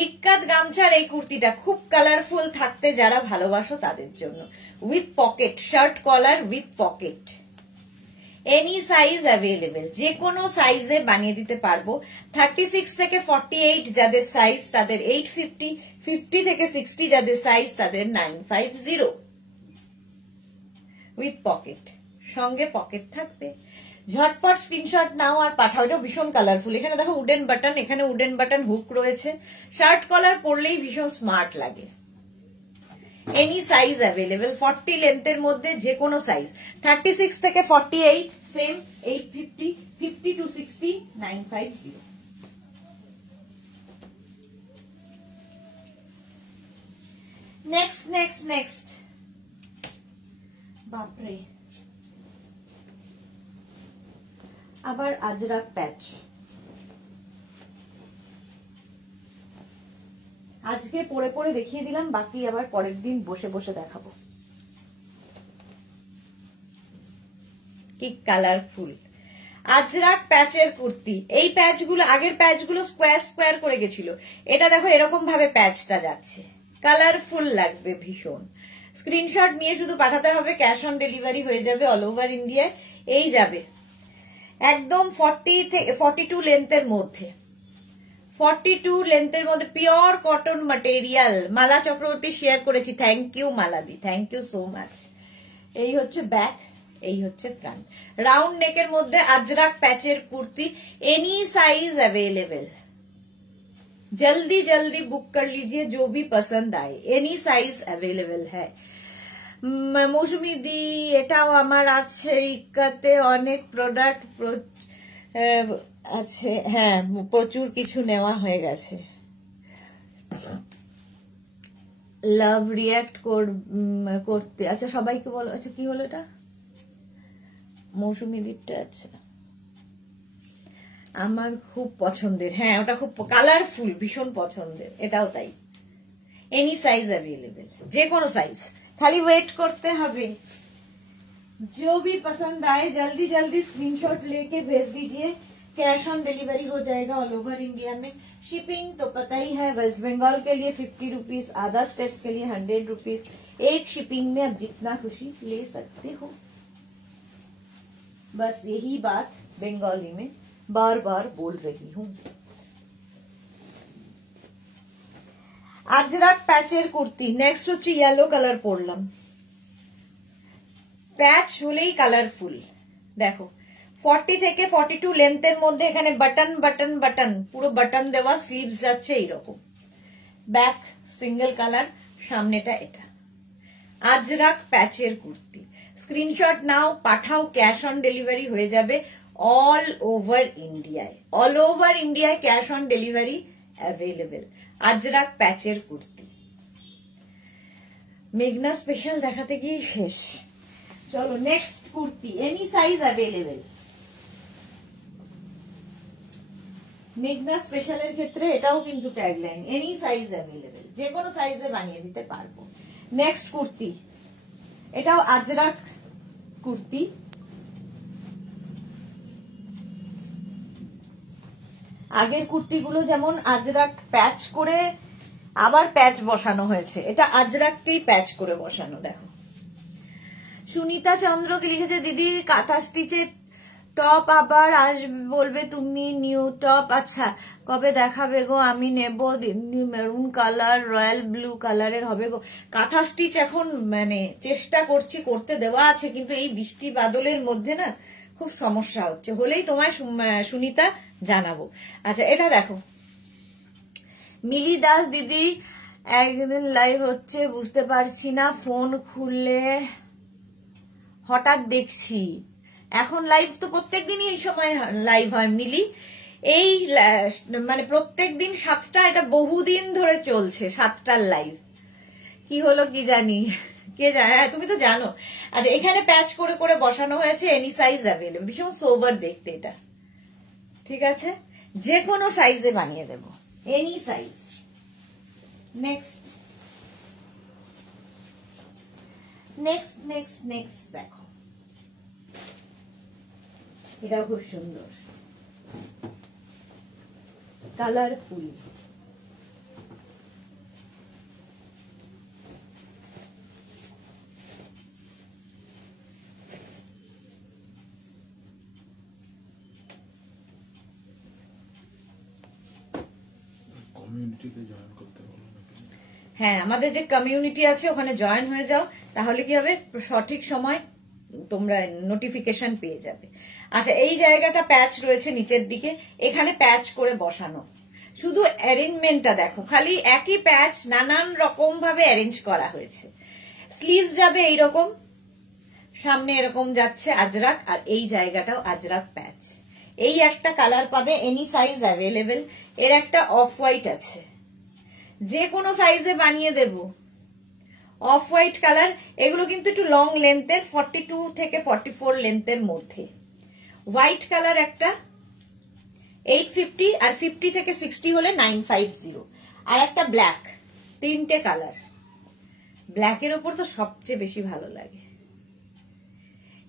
ইক্কাত গামছার এই কুর্তিটা খুব কালারফুল, থাকতে যারা ভালোবাসো তাদের জন্য, with pocket, shirt collar with pocket. Any size available, যে কোনো সাইজে বানিয়ে দিতে পারবো। 36 থেকে 48 যাদের সাইজ তাদের 850, 50 থেকে 60 যাদের সাইজ তাদের 950 উইথ পকেট, সঙ্গে পকেট থাকবে। ঝটপট স্ক্রিনশট নাও আর পাঠাও। এটা ভীষণ কালারফুল। এখানে দেখো উডেন বাটন, এখানে উডেন বাটন হুক রয়েছে। শার্ট কলার পরলেই ভীষণ স্মার্ট লাগে। এনি সাইজ অ্যাভেলেবেল, 40 লেন্থের মধ্যে যে কোনো সাইজ। 36 থেকে 48 same 850, 50 to 60 950। Next next next, বাপরে, আবার আজরাক প্যাচ। আজকে পরে পরে দেখিয়ে দিলাম, বাকি আবার পরের দিন বসে বসে দেখাবো। কি কালারফুল আজরাক প্যাচের কুর্তি। এই প্যাচগুলো, আগের প্যাচগুলো স্কোয়ার স্কোয়ার করে গেছিল, এটা দেখো এরকম ভাবে প্যাচটা যাচ্ছে, কালারফুল লাগবে ভীষণ। স্ক্রিনশট নিয়ে শুধু পাঠাতে হবে, ক্যাশ অন ডেলিভারি হয়ে যাবে অল ওভার ইন্ডিয়ায়। এই যাবে একদম 40 থেকে 42 লেন্থের মধ্যে, 42 লেন্থের মধ্যে pure cotton material. Mala Chakraborty share করেছি, থ্যাংক ইউ মালাদি, থ্যাংক ইউ সো মাচ। এই হচ্ছে ব্যাক, এই হচ্ছে ফ্রন্ট। রাউন্ড নেকের মধ্যে আজরাক প্যাচের কুর্তি, एनी साइज अवेलेबल। जल्दी जल्दी बुक कर लीजिए जो भी पसंद आए, एनी साइज अवेलेबल है। মৌসুমি দি, এটাও আমার আছে, ইকাতে অনেক প্রোডাক্ট আছে, হ্যাঁ প্রচুর কিছু নেওয়া হয়ে গেছে। লাভ রিয়াক্ট করতে, আচ্ছা সবাইকে বলো। আচ্ছা কি হলো এটা, মৌসুমি দিকটা, আচ্ছা আমার খুব পছন্দের, হ্যাঁ ওটা খুব কালারফুল, ভীষণ পছন্দের, এটাও তাই। এনি সাইজ অ্যাভেলেবেল, যে কোনো সাইজ, খালি ওয়েট করতে হবে। जो भी पसंद आए जल्दी जल्दी स्क्रीनशॉट लेके भेज दीजिए, कैश ऑन डिलीवरी हो जाएगा ऑल ओवर इंडिया में। शिपिंग तो पता ही है, वेस्ट बंगाल के लिए 50 रुपीज, अदर स्टेट्स के लिए 100 रुपीज। एक शिपिंग में आप जितना खुशी ले सकते हो। बस यही बात बंगाली में बार बार बोल रही हूँ। আজরাক প্যাচের কুর্তি। নেক্সট হচ্ছে ইয়েলো কালার পরলাম, প্যাচ হলেই কালারফুল। দেখো 40 থেকে 42 লেন্থের মধ্যে, এখানে বাটন বাটন বাটন, পুরো বাটন দেওয়া, স্লিভস যাচ্ছে এইরকম, ব্যাক সিঙ্গেল কালার, সামনেটা এটা। আজরাক প্যাচের কুর্তি, স্ক্রিনশট নাও পাঠাও, ক্যাশ অন ডেলিভারি হয়ে যাবে অল ওভার ইন্ডিয়ায়। অল ওভার ইন্ডিয়ায় cash on delivery available. Ajrakh প্যাচের কুর্তি। মেঘনা স্পেশাল দেখাতে গিয়ে শেষ। চলো next kurti, any size available. মেঘনা স্পেশালের ক্ষেত্রে এটাও কিন্তু ট্যাগলাইন, এনি সাইজ অ্যাভেলেবেল, যে কোনো সাইজে বানিয়ে দিতে পারবো। নেক্সট কুর্তি, এটাও আজরাক কুর্তি। আগের কুর্তিগুলো যেমন আজরাক প্যাচ করে আবার প্যাচ বসানো হয়েছে, এটা আজরাককেই প্যাচ করে বসানো। দেখো সুনিতা চন্দ্রকে লিখেছে, দিদি কাঁথা স্টিচের টপ আবার আসবে, বলবে তুমি নিউ টপ। আচ্ছা কবে দেখাবে গো, আমি নেব। দিদি মেরুন কালার, রয়্যাল ব্লু কালারের হবে গো। কাঁথা স্টিচ এখন মানে চেষ্টা করছি, করতে দেওয়া আছে, কিন্তু এই বৃষ্টি বাদলের মধ্যে না খুব সমস্যা হচ্ছে, হলেই তোমায় সুনিতা জানাবো। আচ্ছা এটা দেখো, মিলি দাস দিদি একদিন লাইভ হচ্ছে, বুঝতে পারছি না, ফোন খুললে হঠাৎ দেখছি। এখন লাইভ তো প্রত্যেক দিনই এই সময় লাইভ হয় মিলি, এই মানে প্রত্যেক দিন 7টা, এটা বহুদিন ধরে চলছে 7টার লাইভ। কি হলো কি জানি, কে জানে, তুমি তো জানো। আচ্ছা এখানে প্যাচ করে করে বসানো হয়েছে, এনি সাইজ অ্যাভেলেবল, ভীষণ সোবার দেখতে এটা, ঠিক আছে, যে কোনো সাইজে বানিয়ে দেব, any size. Next next next next দেখো, এটাও খুব সুন্দর, কালারফুল। কমিউনিটিতে জয়েন করতে বলো নাকি? হ্যাঁ, আমাদের যে কমিউনিটি আছে ওখানে জয়েন হয়ে যাও, তাহলে কি হবে, সঠিক সময় তোমরা নোটিফিকেশন পেয়ে যাবে। আচ্ছা, এই জায়গাটা প্যাচ রয়েছে নিচের দিকে, এখানে প্যাচ করে বসানো। শুধু অ্যারেঞ্জমেন্টটা দেখো, খালি একই প্যাচ নানান রকম ভাবে অ্যারেঞ্জ করা হয়েছে। স্লিভস যাবে এইরকম, সামনে এরকম যাচ্ছে আজরাক, আর এই জায়গাটাও আজরাক প্যাচ। এই একটা কালার পাবে, এনি সাইজ অ্যাভেলেবেল। এর একটা অফ হোয়াইট আছে, যে কোনো সাইজে বানিয়ে দেব। অফ হোয়াইট কালার, এগুলো কিন্তু একটু লং লেন্থের, 42 থেকে 44 লেন্থের মধ্যে। হোয়াইট কালার একটা 850, আর 50 থেকে 60 হলে 950, আর একটা ব্ল্যাক। তিনটে কালার। ব্ল্যাকের ওপর তো সবচেয়ে বেশি ভালো লাগে।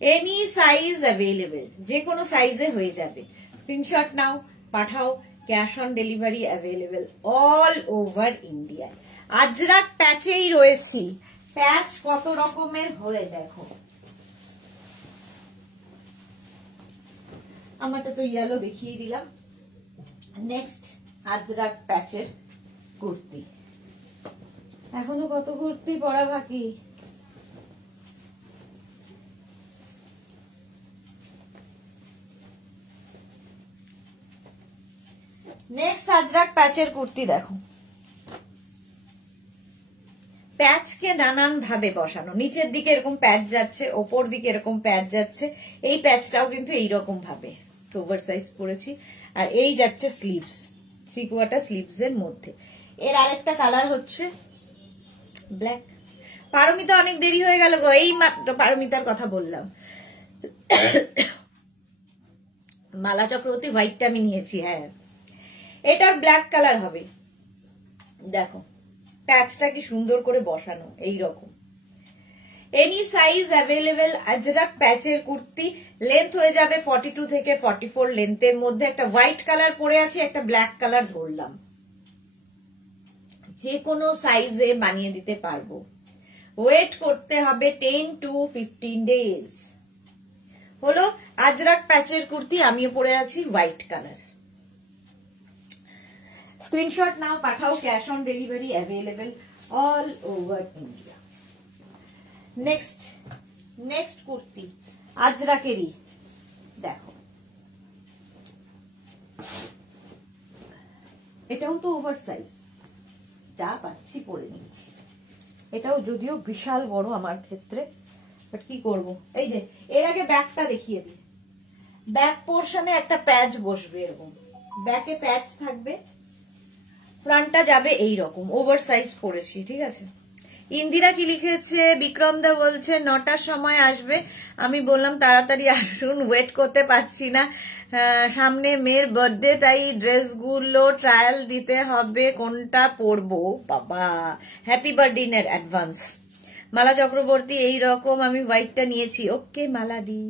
এনি সাইজ অ্যাভেলেবেল, যে কোনো সাইজে হয়ে যাবে। স্ক্রিনশট নাও, পাঠাও, cash on delivery available all over India. Ajrakh প্যাচেই রয়েছি। প্যাচ কত রকমের হয়ে দেখো, আমারটা তো ইয়েলো দেখিয়ে দিলাম। নেক্সট আজরাক প্যাচের কুর্তি। এখনো কত কুর্তি পরা বাকি। নেক্সট আজরাক প্যাচের কুর্তি দেখো, প্যাচকে নানান ভাবে বসানো। নিচের দিকে এরকম প্যাচ যাচ্ছে, ওপর দিকে এরকম প্যাচ যাচ্ছে। এই প্যাচটাও কিন্তু এইরকম ভাবে ওভার সাইজ পরেছি। আর এই যাচ্ছে স্লিভস, 3/4 স্লিভস এর মধ্যে। এর আরেকটা কালার হচ্ছে ব্ল্যাক। পারমিতা অনেক দেরি হয়ে গেল গো, এই মাত্র পারমিতার কথা বললাম। মালা চক্রবর্তী হোয়াইটটা আমি নিয়েছি। হ্যাঁ, এটার ব্ল্যাক কালার হবে। দেখো প্যাচটা কি সুন্দর করে বসানো, এই রকম। এনি সাইজ অ্যাভেলেবেল আজরাক প্যাচের কুর্তি। লেন্থ হয়ে যাবে 42 থেকে 44 লেন্থের মধ্যে। একটা হোয়াইট কালার পরে আছে, একটা ব্ল্যাক কালার ধরলাম। যে কোনো সাইজে বানিয়ে দিতে পারবো। ওয়েট করতে হবে 10 to 15 ডেজ। হলো আজরাক প্যাচের কুর্তি। আমিও পরে আছি হোয়াইট কালার। স্ক্রিনশট নাও, পাঠাও, cash on delivery available all over India. Next kurti আজরাকেরই দেখো, এটাও তো ওভার সাইজ, যা পাচ্ছি পরে নিচ্ছি। এটাও যদিও বিশাল বড় আমার ক্ষেত্রে, বাট কি করব। এই যে এর আগে ব্যাকটা দেখিয়ে দিই। ব্যাক পোর্শনে একটা প্যাচ বসবে, এরকম ব্যাকে প্যাচ থাকবে। ফ্রন্টটা যাবে এই রকম, ওভার সাইজ পরেছি, ঠিক আছে। ইন্দিরা কি লিখেছে, বিক্রম দা বলছে 9টার সময় আসবে। আমি বললাম তাড়াতাড়ি আসুন, ওয়েট করতে পারছি না। সামনে মেয়ের বার্থডে, তাই ড্রেসগুলো ট্রায়াল দিতে হবে, কোনটা পরবো বাবা। Happy birthday in advance. Mala Chakraborty এই রকম আমি হোয়াইটটা নিয়েছি। ওকে মালা দি।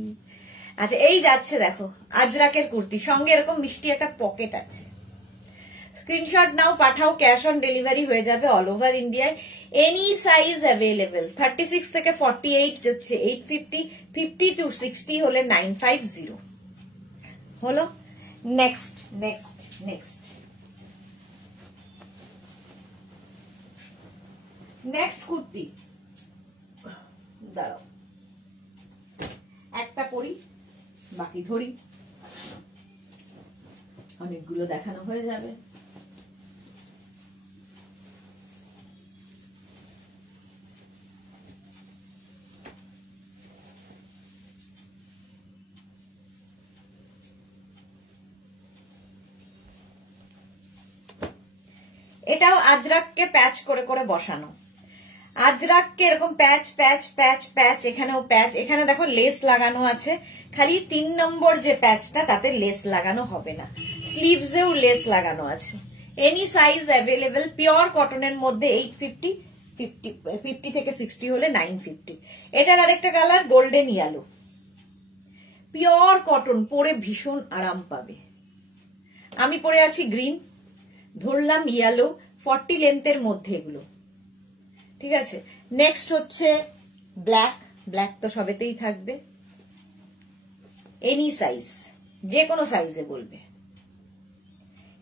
আচ্ছা, এই যাচ্ছে দেখো আজরাকের কুর্তি, সঙ্গে এরকম মিষ্টি একটা পকেট আছে। স্ক্রিনশট নাও, পাঠাও, ক্যাশ অন ডেলিভারি হয়ে যাবে অল ওভার ইন্ডিয়ায়। Any size available. 36 থেকে 48 হচ্ছে 850, 50 to 60 হলে 950। হলো নেক্সট কুর্তি। দাঁড়াও একটা পরি, বাকি ধরি, অনেকগুলো দেখানো হয়ে যাবে। এটাও আজরাককে প্যাচ করে করে বসানো। আজরাককে এরকম প্যাচ প্যাচ প্যাচ প্যাচ, এখানেও প্যাচ। এখানে দেখো লেস লাগানো আছে, খালি 3 নম্বর যে প্যাচটা তাতে লেস লাগানো হবে না। স্লিভসেও লেস লাগানো আছে। Any size available. পিওর কটনের মধ্যে 850, 50 থেকে 60 হলে 950। এটার আরেকটা colour golden yellow. Pure cotton, পরে ভীষণ আরাম পাবে। আমি পরে আছি গ্রিন, ধরলাম ইয়েলো, 40 লেন্থের মধ্যে এগুলো, ঠিক আছে। নেক্সট হচ্ছে ব্ল্যাক। ব্ল্যাক তো সবেতেই থাকবে। এনি সাইজ, যে কোনো সাইজে বলবে।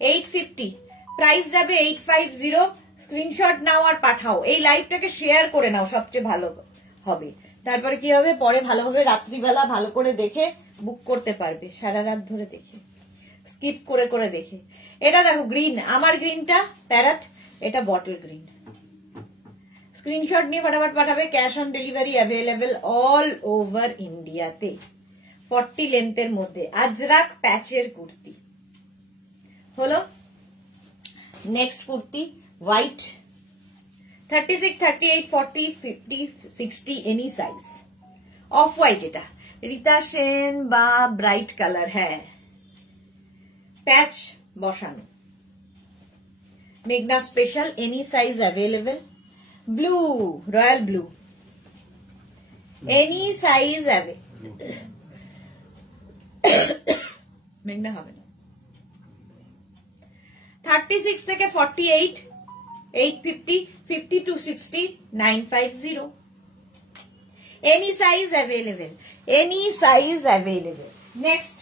850, প্রাইস যাবে 850। স্ক্রিনশট নাও আর পাঠাও, এই লাইভটাকে শেয়ার করে নাও, সবচেয়ে ভালো হবে। তারপরে কি হবে, পরে ভালোভাবে রাত্রিবেলা ভালো করে দেখে বুক করতে পারবে, সারা রাত ধরে দেখে, স্কিপ করে করে দেখে। এটা দেখো গ্রিন, আমার গ্রিনটা প্যারট, এটা বটল গ্রিন। স্ক্রিনশট নিয়ে ফটাফট পাঠাবে। Cash on delivery available all ওভার ইন্ডিয়াতে। 40 লেন্থের মধ্যে আজরাক প্যাচের কুর্তি হলো। Next kurti white, 36, 38, 40, 50, 60 any size. Off white, এটা রীতা সেন বা ব্রাইট কালার, হ্যাঁ প্যাচ বসানো। মেঘনা special, any size available. Blue, royal blue, any size available. মেঘনা হবে না। 36 থেকে 48, 850, 50 to 60, 950. Any size available. Any size available. Next.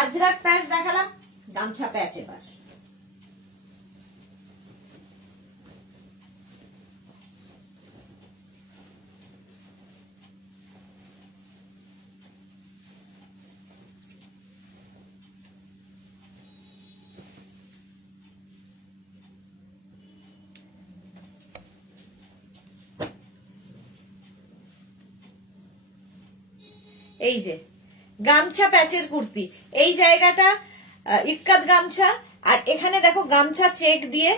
Ajrak প্যাচ দেখালাম, গামছা প্যাচ এবার। এই যে গামছা প্যাচের কুর্তি, এই জায়গাটা ইক্কাত গামছা, আর এখানে দেখো গামছা চেক দিয়ে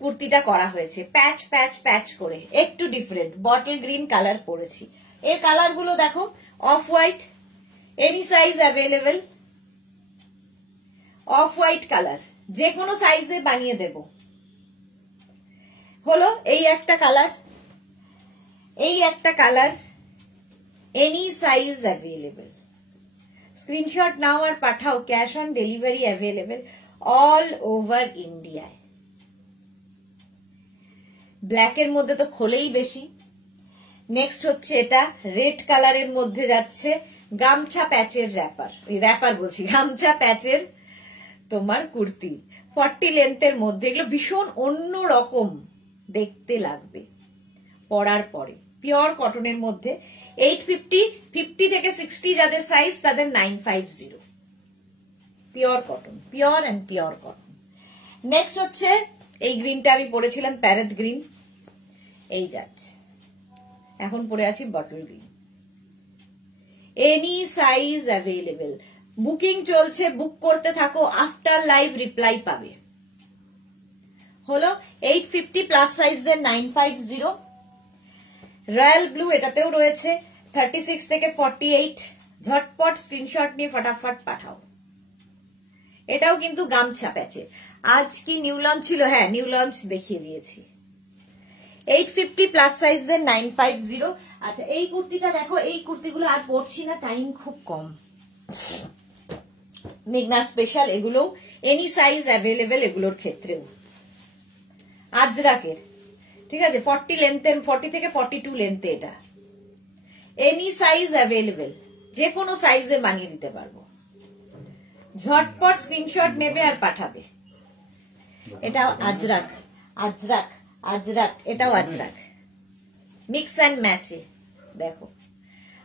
কুর্তিটা করা হয়েছে, প্যাচ প্যাচ প্যাচ করে, একটু ডিফারেন্ট। বটল গ্রিন কালার পরেছি। এর কালার গুলো দেখো, off white, any size available. Off white colour, যে কোনো সাইজে বানিয়ে দেব। হলো এই একটা কালার, এই একটা colour, any size available. Screenshot নাও আর পাঠাও। Cash on delivery available all over ইন্ডিয়ায়। ব্ল্যাকের মধ্যে তো খোলেই বেশি। নেক্সট হচ্ছে এটা রেড কালারের মধ্যে যাচ্ছে গামছা প্যাচের র্যাপার, র্যাপার বলছি, গামছা প্যাচের তোমার কুর্তি, 40 লেন্থের মধ্যে। এগুলো ভীষণ অন্য রকম দেখতে লাগবে পরার পরে। পিওর কটনের মধ্যে 850, 50 থেকে 60 যাদের সাইজ তাদের 950। Pure cotton, pure and pure cotton. Next হচ্ছে এই গ্রিনটা আমি পরেছিলাম, প্যারেট গ্রিন, এই যাচ্ছে। এখন পরে আছি bottle green. Any size available. Booking চলছে, বুক করতে থাকো, আফটার লাইভ রিপ্লাই পাবে। হলো 850 প্লাস সাইজদের 950। রয়্যাল ব্লু এটাতেও রয়েছে, 36 থেকে 48। ঝটপট স্ক্রিনশট নিয়ে ফটাফট পাঠাও। এটাও কিন্তু গামছা প্যাচে। আজ কি নিউ লঞ্চ ছিল? হ্যাঁ, নিউ লঞ্চ দেখিয়ে দিয়েছি। 850 প্লাস সাইজদের 950। আচ্ছা, এই কুর্তিটা দেখো, এই কুর্তিগুলো আর পরছি না, টাইম খুব কম। মেঘনা স্পেশাল, এগুলো এনি সাইজ অ্যাভেলেবেল এগুলোর ক্ষেত্রেও। আজরাকের, ঠিক আছে, 40 লেন্থের, 40 থেকে 42 লেন্থে এটা। এনি সাইজ অ্যাভেলেবেল, যে কোনো সাইজে বানিয়ে দিতে পারবো। ঝটপট স্ক্রিনশট নেবে আর পাঠাবে। এটাও আজরাক, আজরাক, আজরাক, এটাও আজরাক, মিক্স অ্যান্ড ম্যাচে। দেখো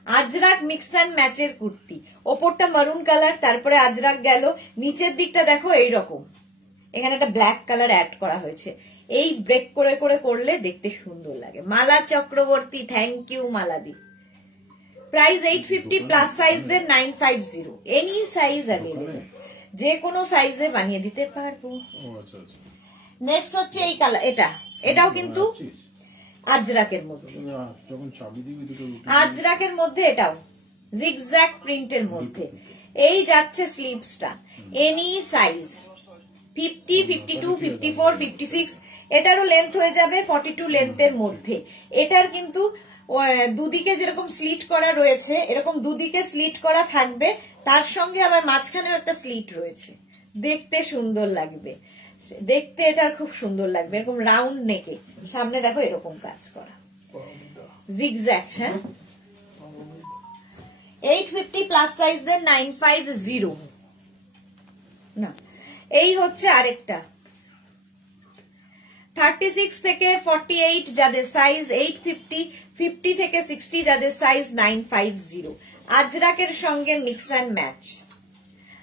আজরাক মিক্স অ্যান্ড ম্যাচের কুর্তি, ওপরটা মারুন কালার, তারপরে আজরাক গেল, নিচের দিকটা দেখো এইরকম, এখানে একটা ব্ল্যাক কালার অ্যাড করা হয়েছে। এই ব্রেক করে করে করলে দেখতে সুন্দর লাগে। মালা চক্রবর্তী, থ্যাংক ইউ মালাদি। প্রাইস 850 প্লাস সাইজদের 950। এনি সাইজ অ্যাভেলেবল, যে কোনো সাইজে বানিয়ে দিতে পারবো। নেক্সট হচ্ছে এই কালার, এটাও কিন্তু আজরাকের মধ্যে, আজরাকের মধ্যে, এটাও জিগজ্যাগ প্রিন্টের মধ্যে। এই যাচ্ছে স্লিভসটা, এনি সাইজ 50, 52, 54, 56। এটারও লেন্থ হয়ে যাবে 42 লেন্থের মধ্যে। এটার কিন্তু দুদিকে যেরকম স্লিট করা রয়েছে, এরকম দুদিকে স্লিট করা থাকবে, তার সঙ্গে আবার মাঝখানেও একটা স্লিট রয়েছে, দেখতে সুন্দর লাগবে। দেখতে এটার খুব সুন্দর লাগবে, এরকম রাউন্ড নেকে, সামনে দেখো এরকম কাজ করা জিগজ্যাগ। হ্যাঁ, 850 প্লাস সাইজদের 950 না, এই হচ্ছে আরেকটা 36 থেকে 48 যাদের সাইজ 850, 50 থেকে 60 যাদের সাইজ 950। আজরাকের সঙ্গে মিক্স অ্যান্ড ম্যাচ,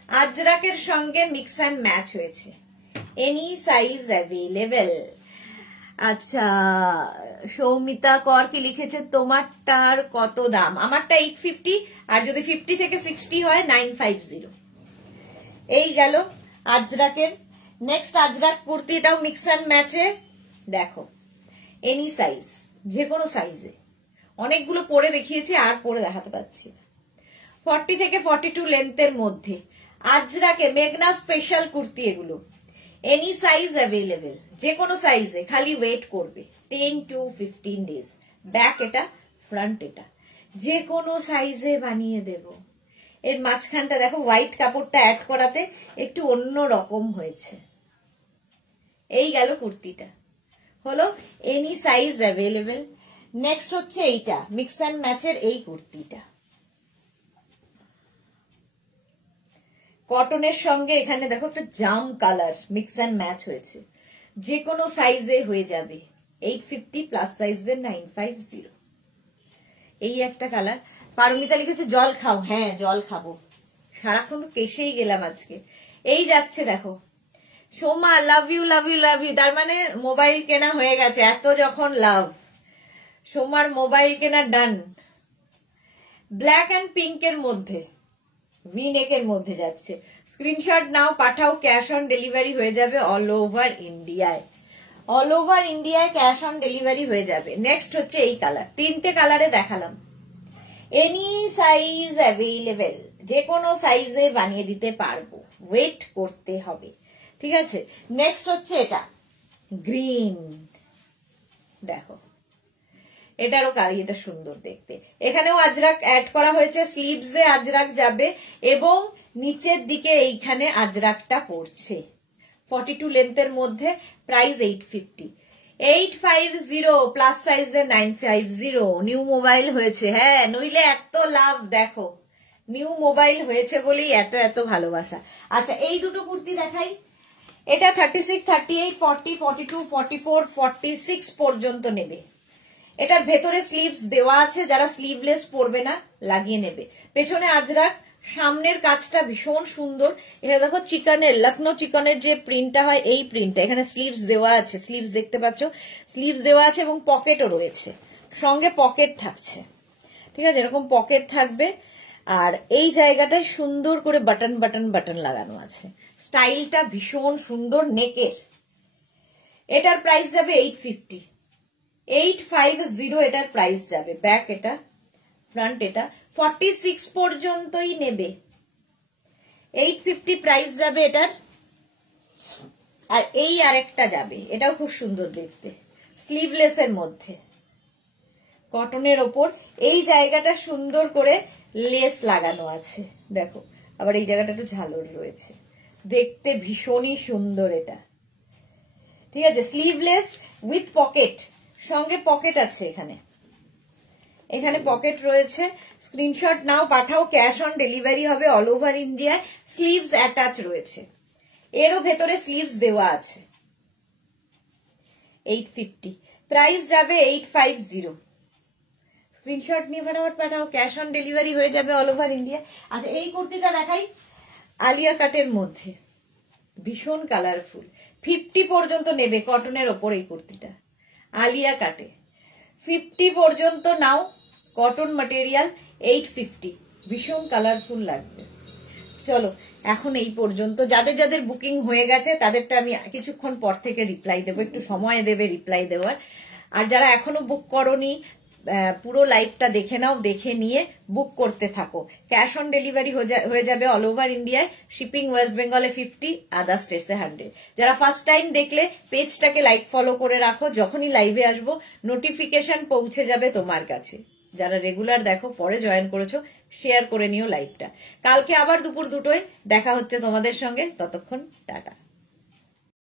আজরাকের সঙ্গে মিক্স অ্যান্ড ম্যাচ হয়েছে। Any size available. আচ্ছা, সৌমিতা কর কি লিখেছে, তোমারটার কত দাম? আমারটা 850, আর যদি 50 থেকে 60 হয় 950। এই গেল আজরাকের। নেক্সট আজরাক কুর্তি, এটাও মিক্স অ্যান্ড ম্যাচে। দেখো এনি সাইজ, যে কোনো সাইজে, অনেকগুলো পরে দেখিয়েছি আর পরে দেখাতে পারছি না। 40 থেকে 42 লেন্থের মধ্যে আজরাকে মেঘনা স্পেশাল কুর্তি এগুলো। এনি সাইজ অ্যাভেলেবেল, যে কোনো সাইজে, খালি ওয়েট করবে 10 to 15 ডেজ। ব্যাক এটা, ফ্রন্ট এটা, যে কোনো সাইজে বানিয়ে দেব। এর মাঝখানটা দেখো, হোয়াইট কাপড়টা অ্যাড করাতে একটু অন্য রকম হয়েছে। এই গেল কুর্তিটা, হলো এনি সাইজ অ্যাভেলেবেল। নেক্সট হচ্ছে এইটা মিক্স অ্যান্ড ম্যাচের এই কুর্তিটা, কটনের সঙ্গে এখানে দেখো একটা জাম কালার মিক্স অ্যান্ড ম্যাচ হয়েছে। যে কোনো সাইজে হয়ে যাবে। 850 প্লাস সাইজদের 950। এই একটা কালার। পারমিতা লিখেছে জল খাও। হ্যাঁ, জল খাবো, সারাক্ষণ তো কেশেই গেলাম আজকে। এই যাচ্ছে দেখো, Soma love you love you love you, তার মানে মোবাইল কেনা হয়ে গেছে। এত যখন লাভ, সোমার মোবাইল কেনা ডান। ব্ল্যাক অ্যান্ড পিঙ্কের মধ্যে, ভি নেকের মধ্যে যাচ্ছে। স্ক্রিনশট নাও, পাঠাও, ক্যাশ অন ডেলিভারি হয়ে যাবে অল ওভার ইন্ডিয়ায়। অল ওভার ইন্ডিয়ায় ক্যাশ অন ডেলিভারি হয়ে যাবে। নেক্সট হচ্ছে এই কালার, তিনটে কালারে দেখালাম। এনি সাইজ অ্যাভেলেবেল, যে কোনো সাইজে বানিয়ে দিতে পারবো, ওয়েট করতে হবে। ঠিক আছে, নেক্সট হচ্ছে এটা গ্রিন। দেখো এটারও কারিটা সুন্দর দেখতে। এখানেও আজরাক অ্যাড করা হয়েছে, স্লিভসে আজরাক যাবে এবং নিচের দিকে এইখানে আজরাকটা পড়ছে। 42 লেন্থের মধ্যে, প্রাইস 850। 850 প্লাস সাইজে 950। নিউ মোবাইল হয়েছে, হ্যাঁ, নইলে এত লাভ। দেখো নিউ মোবাইল হয়েছে বলেই এত এত ভালোবাসা। আচ্ছা, এই দুটো কুর্তি দেখাই। এটা 36, 38, 40, 42, 44, 46 পর্যন্ত নেবে। এটার ভেতরে স্লিভস দেওয়া আছে, যারা স্লিভলেস পরবে না লাগিয়ে নেবে। পেছনে আজরাক, সামনের কাজটা ভীষণ সুন্দর। এটা দেখো চিকনের, লখনৌ চিকনের যে প্রিন্টটা হয় এই প্রিন্টটা। এখানে স্লিভস দেওয়া আছে, স্লিভস দেখতে পাচ্ছ, স্লিভস দেওয়া আছে এবং পকেটও রয়েছে, সঙ্গে পকেট থাকছে। ঠিক আছে, এরকম পকেট থাকবে। আর এই জায়গাটায় সুন্দর করে বাটন বাটন বাটন লাগানো আছে। স্টাইলটা ভীষণ সুন্দর নেকের। এটার প্রাইস যাবে 850। 850 এটার প্রাইস যাবে। ব্যাক এটা, ফ্রন্ট এটা। 46 পর্যন্তই নেবে। 850 প্রাইস যাবে এটার। আর এই আরেকটা যাবে, এটাও খুব সুন্দর দেখতে, স্লিভলেসের মধ্যে, কটনের ওপর। এই জায়গাটা সুন্দর করে লেস লাগানো আছে, দেখো। আবার এই জায়গাটা একটু ঝালর রয়েছে, দেখতে ভীষণই সুন্দর এটা। ঠিক আছে, স্লিভলেস উইথ পকেট, সঙ্গে পকেট আছে এখানে, এখানে পকেট রয়েছে। স্ক্রিনশট নাও, পাঠাও, ক্যাশ অন ডেলিভারি হবে অল ওভার ইন্ডিয়ায়। স্লিভস অ্যাটাচ রয়েছে, এরও ভেতরে স্লিভস দেওয়া আছে। 850 প্রাইস যাবে। 850 স্ক্রিনশট নিয়ে ফটাফট পাঠাও, ক্যাশ অন ডেলিভারি হয়ে যাবে অল ওভার ইন্ডিয়া। আচ্ছা, এই কুর্তিটা দেখাই, আলিয়া কাটের মধ্যে, ভীষণ কালারফুল। 50 পর্যন্ত নেবে, কটনের ওপর এই কুর্তিটা, আলিয়া কাটে। 50 পর্যন্ত নাও, কটন ম্যাটেরিয়াল, 850, ভীষণ কালারফুল লাগবে। চলো এখন এই পর্যন্ত। যাদের যাদের বুকিং হয়ে গেছে তাদেরটা আমি কিছুক্ষণ পর থেকে রিপ্লাই দেবো, একটু সময় দেবে রিপ্লাই দেওয়ার। আর যারা এখনো বুক করোনি, পুরো লাইভটা দেখে নাও, দেখে নিয়ে বুক করতে থাকো। ক্যাশ অন ডেলিভারি হয়ে যাবে অল ওভার ইন্ডিয়ায়। শিপিং ওয়েস্ট বেঙ্গলে 50, আদার স্টেটসে 100। যারা ফার্স্ট টাইম দেখলে পেজটাকে লাইক ফলো করে রাখো, যখনই লাইভে আসবো নোটিফিকেশন পৌঁছে যাবে তোমার কাছে। যারা রেগুলার দেখো, পরে জয়েন করেছো, শেয়ার করে নিও লাইভটা। কালকে আবার দুপুর 2টোয় দেখা হচ্ছে তোমাদের সঙ্গে, ততক্ষণ টাটা।